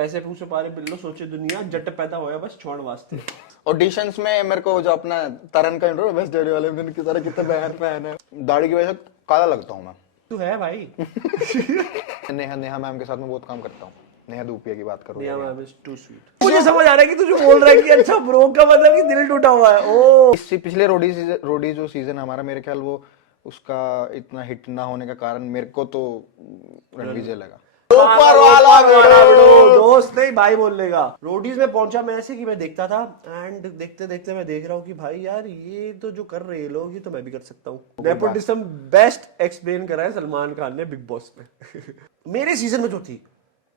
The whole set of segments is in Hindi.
पैसे पूछो पारे बिल्लो सोचे दुनिया जट पैदा होया बस छोड़ वास्ते। ऑडिशंस में मेरे को जो अपना तरन का इंट्रो बेस्ट डैडी वाले में की तरह कितना बहन फैन है, दाढ़ी की वजह से काला लगता हूँ मैं। तू है भाई। नेहा मैम के साथ में बहुत काम करता हूँ। नेहा धूपिया की बात करूँ। Neha ma'am is too sweet. मुझे समझ आ रहा है कि तू जो बोल रहा है कि अच्छा ब्रो का मतलब कि दिल टूटा हुआ है। ओ इससे पिछले रोडी जो सीजन हमारा, मेरे ख्याल वो उसका इतना हिट ना होने का कारण मेरे को तो रणवीर लगा। ऊपर वाला ब्रो दोस्त नहीं भाई बोल लेगा। रोडीज में पहुंचा मैं ऐसे कि मैं देखता था एंड देखते देखते मैं देख रहा हूँ कि भाई यार ये तो जो कर रहे हैं लोग ये तो मैं भी कर सकता हूँ। नेपोटिज्म बेस्ट एक्सप्लेन करा है सलमान खान ने बिग बॉस में। मेरे सीजन में जो थी,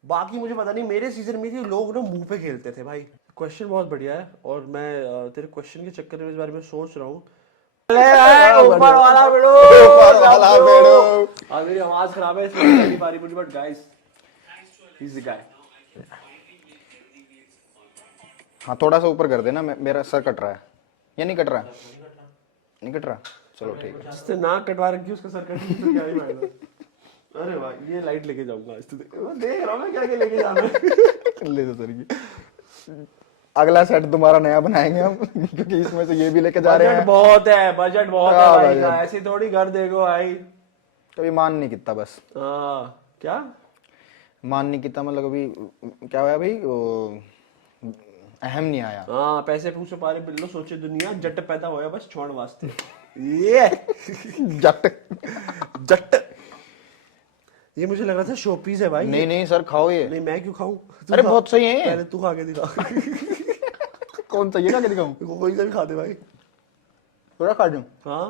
बाकी मुझे पता नहीं, मेरे सीजन में थी लोग ना मुंह पे खेलते थे भाई। क्वेश्चन बहुत बढ़िया है और मैं तेरे क्वेश्चन के चक्कर में इस बारे में सोच रहा हूँ। ऊपर वाला बेड़ो। मेरी आवाज खराब है इसलिए नहीं पा रही मुझे, but guys he is the guy. हाँ थोड़ा सा ऊपर कर देना, मेरा सर कट रहा है या नहीं कट रहा? नहीं कट रहा, चलो ठीक है। जिससे नाक कटवा रखी उसका सर कट तो क्या ही फायदा। अरे वाह ये लाइट लेके जाऊंगा आज तो देख रहा हूँ मैं क्या क्या लेके जाना है। ले दो सर की। अगला सेट तुम्हारा नया बनाएंगे हम, क्योंकि इसमें से ये भी लेके जा रहे हैं। बजट बहुत है, बजट बहुत है भाई का, ऐसी थोड़ी घर देखो भाई। कभी मान नहीं कितना बस। क्या मान नहीं कितना मतलब अभी क्या हुआ भाई, अहम नहीं आया। हाँ पैसे पूछो पारे बिल्लो सोचे दुनिया जट पैदा होया बस छोड़ वास्ते। ये जट जट ये मुझे लग रहा था शोपीस है भाई। नहीं नहीं सर खाओ ये। नहीं मैं क्यों खाऊं? अरे बहुत सही है। पहले तू खा के दिखा। कौन सा ये खा के दिखाऊं? कोई सा भी खा दे भाई। थोड़ा खा दूं? हाँ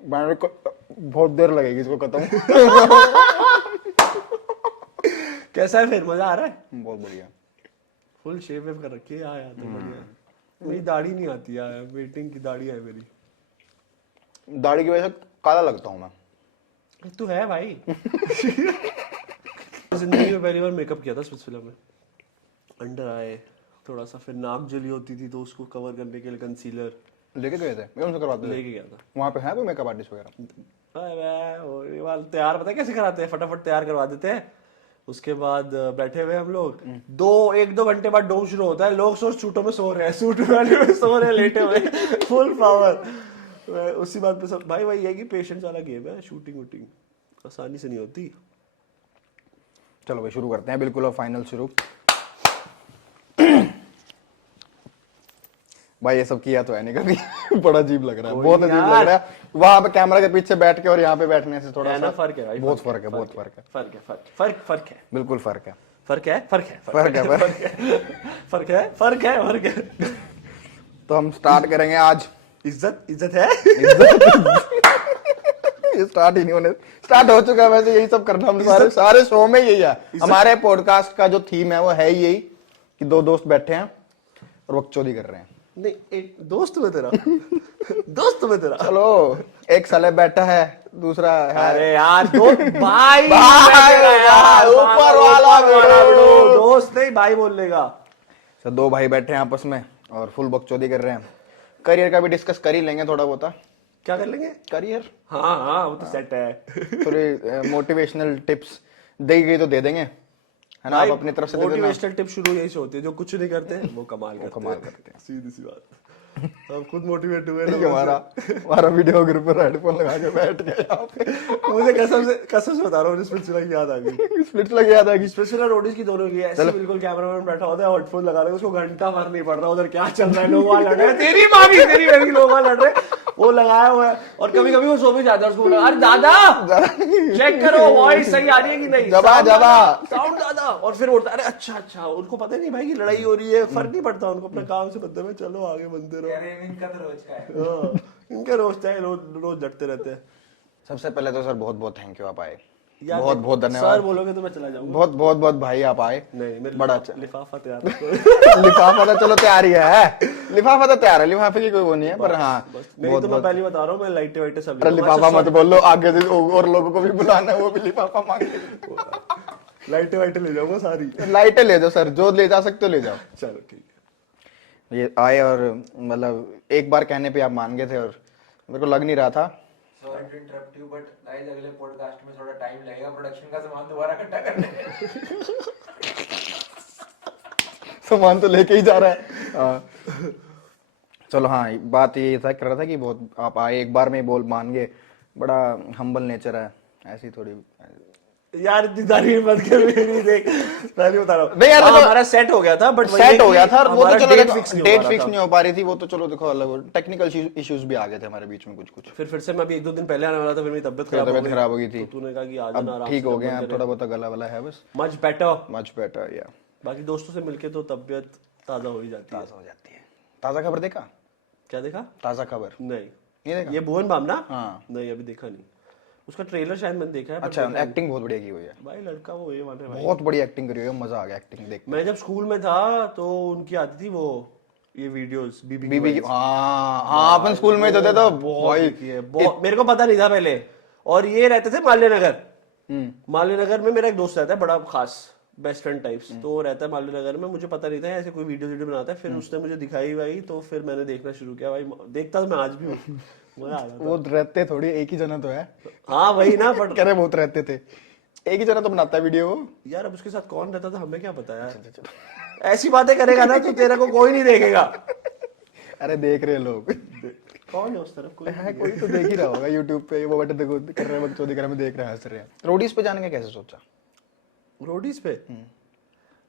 मेरे को बहुत देर लगेगी इसको खत्म। कैसा है फिर, मजा आ रहा है? बहुत बढ़िया। फुल शेव वेव कर रखी है यार तो बढ़िया। मेरी दाढ़ी नहीं आती यार, वेटिंग की दाढ़ी है मेरी। दाढ़ी की वजह से काला लगता हूँ मैं। तू है भाई। जिंदगी में पहली बार मेकअप किया था स्पिट्सविला में। अंडर आए थोड़ा सा, फिर नाक जली होती थी तो उसको कवर करने के लिए कंसीलर लेके गए थे, मैं उनसे करवाते थे। लेके गया था। वहाँ पे है कोई मेकअप आर्टिस्ट वगैरह? ये वाला तैयार पता है कैसे कराते हैं, फटाफट तैयार करवा देते हैं। उसके बाद बैठे हुए हम लोग, एक दो घंटे बाद डोम शुरू होता है, लोग सूटों में सो रहे हैं, सूट में सो रहे हैं लेटे हुए, फुल पावर। उसी बात पे सब भाई ये कि पेशेंस वाला गेम है, शूटिंग वूटिंग आसानी से नहीं होती। चलो भाई शुरू करते हैं, बिल्कुल और फाइनल शुरू। भाई ये सब किया तो है नहीं कभी। बड़ा अजीब लग रहा है, बहुत अजीब लग रहा है। वहां पे कैमरा के पीछे बैठ के और यहाँ पे बैठने से थोड़ा सा फर्क है भाई। बहुत फर्क है, बहुत फर्क है। फर्क है बिल्कुल फर्क है। फर्क है फर्क है फर्क है फर्क है फर्क है फर्क है। तो हम स्टार्ट करेंगे आज। इज्जत है। ये स्टार्ट ही नहीं होने, स्टार्ट हो चुका है वैसे। यही सब करना हम सारे शो में यही है। हमारे पॉडकास्ट का जो थीम है वो है यही कि दो दोस्त बैठे हैं और बकचोदी कर रहे हैं। नहीं एक दोस्त में तेरा दोस्त में तेरा चलो एक साले बैठा है, दूसरा है। अरे यार भाई यार ऊपर वाला दोस्त नहीं भाई बोल लेगा। तो दो भाई बैठे हैं आपस में और फुल बकचोदी कर रहे हैं। करियर का भी डिस्कस कर ही लेंगे थोड़ा बहुत। क्या कर लेंगे? करियर। हाँ वो तो सेट है। थोड़ी मोटिवेशनल टिप्स दी गई तो दे देंगे, है ना? आप अपनी तरफ से दे देना। मोटिवेशनल टिप शुरू यही से होती है, जो कुछ नहीं करते वो कमाल करते हैं। सीधी सी बात। अब खुद मोटिवेट हुए ना। हमारा वीडियो ग्रुप पर हेडफोन लगा के बैठ गया यहाँ पे। मुझे कसम से बता रहा हूँ, स्प्लिट्सविला की याद आ गई। स्प्लिट्सविला की याद आ गई। स्प्लिट्सविला रोडीज की दोनों की ऐसे बिल्कुल कैमरामैन बैठा होता है, हेडफोन लगा रहे, उसको घंटा फर्क नहीं पड़ रहा उधर क्या चल रहा है, लोग वहां लड़ रहे हैं, तेरी माँ की तेरी बहन की लोग वहां लड़ रहे हैं, वो लगाया हुआ है। और कभी कभी वो सो भी जाता है, उसको अरे दादा चेक करो वॉइस सही आ रही है कि नहीं, साउंड दादा। और फिर उठता अरे अच्छा उनको पता नहीं भाई की लड़ाई हो रही है, फर्क नहीं पड़ता उनको, अपने काम से बदले में चलो आगे बनते रहो। इनका रोज का है, रोज लड़ते रहते हैं। सबसे पहले तो सर बहुत बहुत थैंक यू, आप आए। यार बहुत बहुत धन्यवाद। सर बोलोगे तो मैं चला जाऊंगा। बहुत बहुत बहुत भाई आप आए। नहीं मेरे बड़ा अच्छा लिफाफा तैयार। लिफाफा तो चलो तैयार ही है, लिफाफा तो तैयार है, लिफाफे की कोई वो नहीं है, पर हाँ नहीं तो मैं पहले बता रहा हूँ, मैं लाइटें वाइटें सब। अरे लिफाफा मत बोल लो, आगे से और लोगों को भी बुलाना है, वो भी लिफाफा मांगे। लाइटें वाइटें ले जाऊंगा सारी। लाइटें ले जाओ सर, जो ले जा सकते हो ले जाओ। चलो ठीक है। ये आए और मतलब एक बार कहने पे आप मान गए थे और मेरे को लग नहीं रहा था। Sorry to interrupt you but guys अगले पॉडकास्ट में थोड़ा टाइम लगेगा प्रोडक्शन का सामान दोबारा इकट्ठा करने में। सामान तो लेके ही जा रहा है। चलो हाँ, बात ये था कर रहा था कि बहुत आप आए एक बार में ही बोल मान गए, बड़ा हम्बल नेचर है, ऐसी थोड़ी। यार इतनी तारीफ मत कर मेरी, देख पहले बता रहा हूँ। नहीं यार, हाँ, देखो, हमारा सेट हो गया था, बट सेट हो गया था, वो तो चलो डेट फिक्स नहीं हो पा रही थी, वो तो चलो देखो अलग टेक्निकल इश्यूज भी आ गए थे हमारे बीच में कुछ। फिर से मैं अभी 1-2 दिन पहले आने वाला था, फिर मेरी तबियत खराब हो गई थी, तो तूने कहा कि आ जाना, अब आराम ठीक से हो जब गए मन हैं, करे। थोड़ा बहुत गला वाला है बस, मच बेटर या बाकी दोस्तों से मिलके तो तबीयत ताजा हो ही जाती है। ताजा हो जाती है। ताजा खबर देखा? क्या देखा? ताजा खबर नहीं देखा? ये भुवन बाम ना? हाँ। नहीं अभी देखा नहीं, उसका ट्रेलर शायद मैंने देखा है, but अच्छा, देखा नहीं। एक्टिंग बहुत बढ़िया की हुई है भाई लड़का वो ये वाला है भाई, बहुत बड़ी एक्टिंग करी हुई है, मजा आ गया एक्टिंग देख मैं जब स्कूल में था तो उनकी आती थी वो ये वीडियोस बीबी की। हाँ अपन स्कूल में जो थे तो भाई मेरे को पता नहीं था पहले, और ये रहते थे माल्य नगर में मेरा एक दोस्त रहता है बड़ा खास, बेस्ट फ्रेंड टाइप्स, तो वो रहता है माल्य नगर में, मुझे पता नहीं था ऐसे कोई वीडियो बनाता है, फिर उसने मुझे दिखाई भाई, तो फिर मैंने देखना शुरू किया भाई, देखता तो मैं आज भी हूँ, मजा आ जाता। वो रहते थोड़ी एक ही जना तो है, हाँ वही ना, बट कह रहे बहुत रहते थे, एक ही जना तो बनाता है वीडियो वो। यार अब उसके साथ कौन रहता था हमें क्या पता यार, ऐसी बातें करेगा ना तो तेरे को कोई नहीं देखेगा। अरे देख रहे लोग, कौन है उस तरफ? कोई है कोई तो देख ही रहा होगा यूट्यूब पे, वो बैठे देखो कर रहे हैं बकचोदी कर रहे हैं, देख रहे हैं, हंस रहे हैं। रोडीज पे जाने का कैसे सोचा? रोडीज पे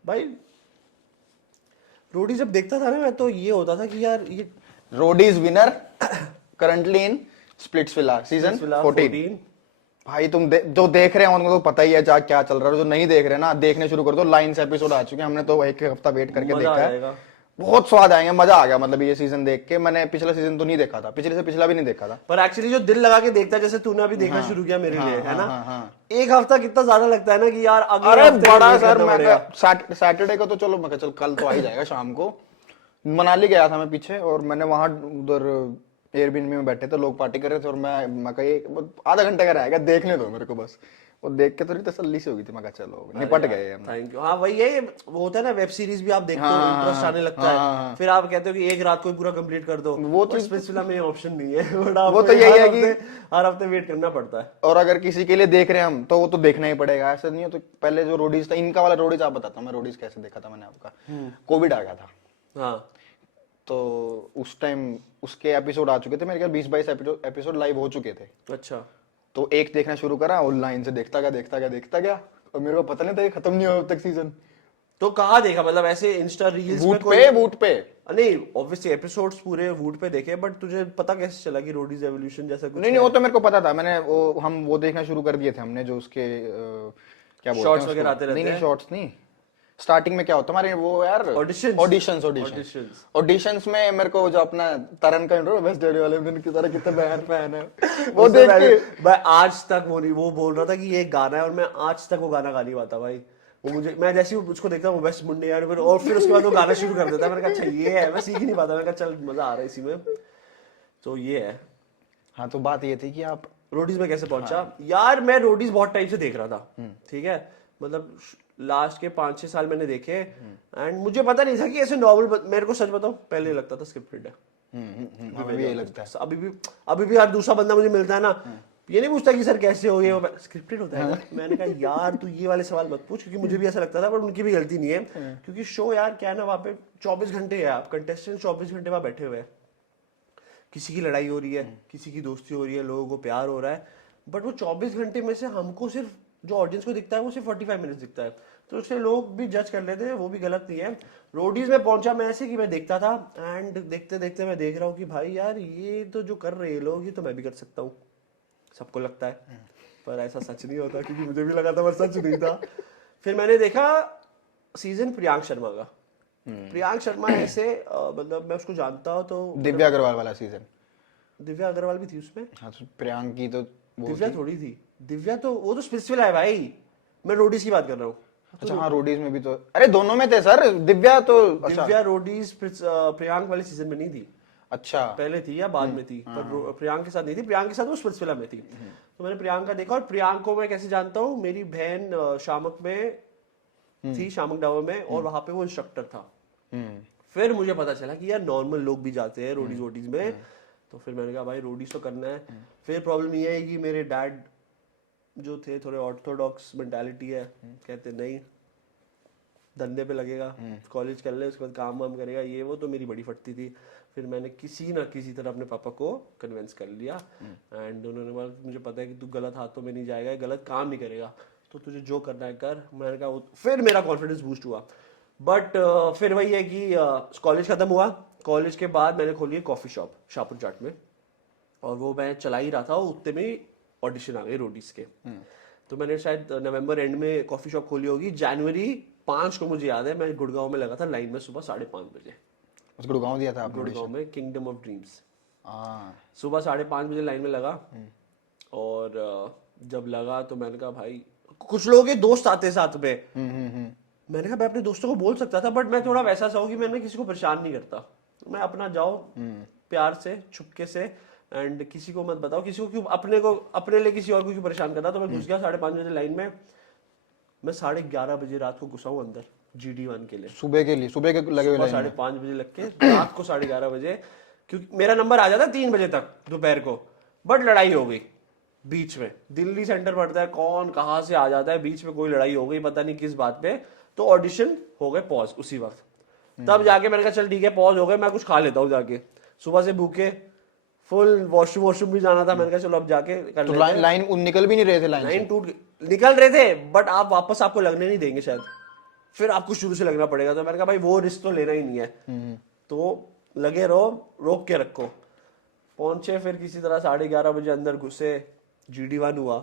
भाई, रोडीज जब देखता था ना मैं, तो ये होता था कि यार ये Roadies winner currently in Splitsvilla season 14। भाई तुम जो देख रहे हैं उनको तो पता ही है क्या चल रहा है, जो नहीं देख रहे ना देखने शुरू कर दो, लाइन से एपिसोड आ चुके हैं, हमने तो एक हफ्ता वेट करके देखा है, बहुत स्वाद आएंगे, मजा आ गया, मतलब ये सीजन देख के। मैंने पिछला सीजन तो नहीं देखा था, पिछले से पिछला भी नहीं देखा था, पर एक्चुअली जो दिल लगा के देखता है, जैसे तूने अभी देखना शुरू किया मेरे लिए, है ना, एक हफ्ता कितना ज्यादा लगता है ना कि यार अरे बड़ा सर, मैं सैटरडे को तो चलो मैं चल कल तो आ ही जाएगा, शाम को मनाली गया था मैं पीछे, और मैंने वहां उधर एयरबीएनबी में बैठे थे, लोग पार्टी कर रहे थे, और मैं कहीं आधा घंटे का रहेगा, देखने दो मेरे को बस, वो देख के थोड़ी तसल्ली से होगी थी, मैं चलो निपट गए हम। Thank you. हाँ वही है, वो होता है ना वेब सीरीज भी आप देखते हो, इंटरेस्ट आने लगता है, फिर आप कहते हो कि एक रात को पूरा कंप्लीट कर दो, वो तो स्पेसिफिकली में ऑप्शन नहीं है, वो तो यही है कि हर हफ्ते वेट करना पड़ता है, और अगर किसी के लिए देख रहे हैं हम तो वो तो देखना ही पड़ेगा, ऐसा नहीं है। तो पहले जो रोडीज था, इनका वाला रोडीज आप बताता हूँ मैं, रोडीज कैसे देखा था मैंने आपका, कोविड आ गया था, हाँ तो उस टाइम उसके एपिसोड आ चुके थे, मेरे ख्याल 20-22 एपिसोड लाइव हो चुके थे। अच्छा, तो एक देखना शुरू करा, ऑनलाइन से देखता गया, और मेरे को पता नहीं था ये खत्म नहीं हुआ अब तक सीजन। तो कहाँ देखा, मतलब ऐसे इंस्टा रील्स में? वूट पे नहीं, ऑब्वियसली एपिसोड्स पूरे वूट पे देखे, बट तुझे पता कैसे चला कि रोडीज एवोल्यूशन जैसा कुछ? नहीं वो तो मेरे को पता था, मैंने वो देखना शुरू कर दिए थे हमने, जो उसके क्या बोलते हैं शॉर्ट्स वगैरह आते रहते हैं। नहीं शॉर्ट्स नहीं, स्टार्टिंग में क्या होता है हमारे वो यार ऑडिशंस में मेरे को जो अपना तरन का बेस्ट डे वाले दिन की तरह कितने फैन है वो देख के मैं आज तक वो बोल रहा था कि ये गाना है, और मैं आज तक वो गाना गा नहीं पाता भाई, वो मुझे, मैं जैसे ही उसको देखता हूँ बेस्ट मुंडे यार, और फिर उसके बाद वो गाना शुरू कर देता है, मैंने कहा अच्छा ये है, मैं सीख ही नहीं पाता, मैंने कहा चल मजा आ रहा है इसी में, तो ये है। हाँ तो बात ये थी कि आप रोडीज में कैसे पहुंचा? यार मैं रोडीज बहुत टाइम से देख रहा था, ठीक है, मतलब लास्ट के 5-6 साल मैंने देखे, एंड मुझे पता नहीं था कि ऐसे नॉर्मल, मेरे को सच बताऊं पहले लगता था स्क्रिप्टेड है, हमें भी यही लगता है, अभी भी हर दूसरा बंदा मुझे मिलता है ना, ये नहीं पूछता कि सर कैसे हो, ये स्क्रिप्टेड होता है ना? मैंने कहा यार तू ये वाले सवाल मत पूछ, क्योंकि मुझे भी ऐसा लगता था, पर उनकी भी गलती नहीं है, क्योंकि शो यार क्या है ना, वहाँ पे 24 घंटे है, आप कंटेस्टेंट 24 घंटे वहाँ बैठे हुए हैं, किसी की लड़ाई हो रही है, किसी की दोस्ती हो रही है, लोगों को प्यार हो रहा है, बट वो 24 घंटे में से हमको सिर्फ जो ऑडियंस को दिखता है वो सिर्फ 45 मिनट्स दिखता है, तो उससे लोग भी जज कर लेते हैं, वो भी गलत नहीं है। रोडीज में पहुंचा मैं ऐसे कि मैं देखता था, एंड देखते देखते मैं देख रहा हूँ कि भाई यार ये तो जो कर रहे हैं लोग, ये तो मैं भी कर सकता हूँ, सबको लगता है, पर ऐसा सच नहीं होता, क्योंकि मुझे भी लगा था पर सच नहीं था। फिर मैंने देखा सीजन प्रियांक शर्मा का, प्रियांक शर्मा ऐसे मतलब मैं उसको जानता हूँ, तो दिव्या अग्रवाल वाला सीजन, दिव्या अग्रवाल भी थी उसमें। हाँ तो प्रियांक की तो दिव्या थोड़ी थी, दिव्या तो वो तो स्पिरिचुअल है भाई, मैं रोडीज की बात कर रहा हूँ। अच्छा हाँ रोडीज में भी तो, अरे दोनों में थे सर, दिव्या तो दिव्या रोडीज प्रियांक वाले सीजन में नहीं थी, अच्छा पहले थी या बाद में थी, पर प्रियांक के साथ नहीं थी, प्रियांक के साथ वो स्पिरिचुअल में थी। तो मैंने प्रियांक का देखा, और प्रियांक को मैं कैसे जानता हूँ, मेरी बहन शामक में थी, शामक डावर में, और वहां पे वो इंस्ट्रक्टर था। फिर मुझे पता चला कि यार नॉर्मल लोग भी जाते हैं रोडीज वोडीज में, तो फिर मैंने कहा भाई रोडीज तो करना है। फिर प्रॉब्लम ये है कि मेरे डैड जो थे थोड़े ऑर्थोडॉक्स मेंटालिटी है, कहते नहीं धंधे पे लगेगा, कॉलेज कर ले, उसके बाद काम वाम करेगा, ये वो, तो मेरी बड़ी फटती थी। फिर मैंने किसी ना किसी तरह अपने पापा को कन्विंस कर लिया एंड उन्होंने बोला मुझे पता है कि तू गलत हाथों में नहीं जाएगा, गलत काम नहीं करेगा, तो तुझे जो करना है कर। मैंने कहा फिर मेरा कॉन्फिडेंस बूस्ट हुआ। बट फिर वही है कि कॉलेज खत्म हुआ, कॉलेज के बाद मैंने खोली कॉफी शॉप शाहपुर चाट में, और वो मैं चला ही रहा था, उतने में ऑडिशन आ गए रोडीज के। तो मैंने शायद नवंबर एंड में कॉफी शॉप खोली होगी, जनवरी 5 को मुझे याद है मैं गुड़गांव में लगा था लाइन में सुबह 5:30 बजे। उस गुड़गांव दिया था आपने गुड़गांव में किंगडम ऑफ ड्रीम्स, हाँ सुबह 5:30 बजे लाइन में लगा। और जब लगा तो मैंने कहा भाई, कुछ लोगों के दोस्त आते साथ में, मैंने कहा मैं अपने दोस्तों को बोल सकता था, बट मैं थोड़ा वैसा सा हूँ कि मैं किसी को परेशान नहीं करता, मैं अपना जाओ प्यार से चुपके से, एंड किसी को मत बताओ, किसी को क्यों, अपने लिए किसी और को क्यों परेशान करना। तो मैं घुस गया 5:30 बजे लाइन में। मैं 11:30 बजे रात को घुसा हूँ अंदर GD1 के लिए, सुबह के लिए, सुबह के लगे हुए लाइन में। 5:30 बजे लग के रात को 11:30 बजे, क्योंकि मेरा नंबर आ जाता 3 बजे तक दोपहर को, बट लड़ाई हो गई बीच में। दिल्ली सेंटर पड़ता है, कौन कहाँ से आ जाता है, बीच में कोई लड़ाई हो गई पता नहीं किस बात पे, तो ऑडिशन हो गए पॉज उसी वक्त। तब जाके मैंने कहा चल ठीक है पॉज हो गए, मैं कुछ खा लेता हूँ जाके, सुबह से भूखे, फुल वॉशरूम भी जाना था, मैंने कहा चलो अब जाके कर तो लेते हैं। लाइन निकल भी नहीं रहे थे, लाइन टूट निकल रहे थे, बट आप वापस आपको लगने नहीं देंगे शायद, फिर आपको शुरू से लगना पड़ेगा। तो मैंने कहा भाई वो रिस्क तो लेना ही नहीं है, तो लगे रहो, रोक के रखो। पहुंचे फिर किसी तरह 11:30 बजे अंदर घुसे, GD1 हुआ।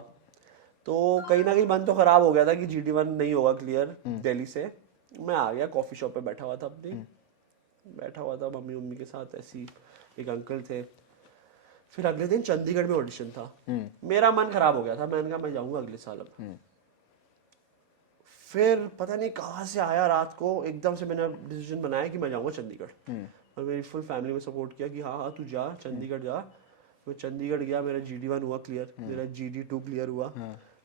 तो कहीं ना कहीं मन तो खराब हो गया था कि GD1 नहीं होगा क्लियर दिल्ली से। मैं आ गया, कॉफी शॉप पे बैठा हुआ था अपनी, बैठा हुआ था मम्मी के साथ, ऐसी एक अंकल थे। फिर अगले दिन चंडीगढ़ में ऑडिशन था, मेरा मन खराब हो गया था, मैंने कहा मैं जाऊंगा अगले साल अब। फिर पता नहीं कहाँ से आया, रात को एकदम से मैंने डिसीजन बनाया कि मैं जाऊंगा चंडीगढ़, और मेरी फुल फैमिली में सपोर्ट किया कि हाँ हाँ तू जा, चंडीगढ़ जा। तो चंडीगढ़ गया, मेरा GD1 हुआ क्लियर, मेरा GD2 क्लियर हुआ।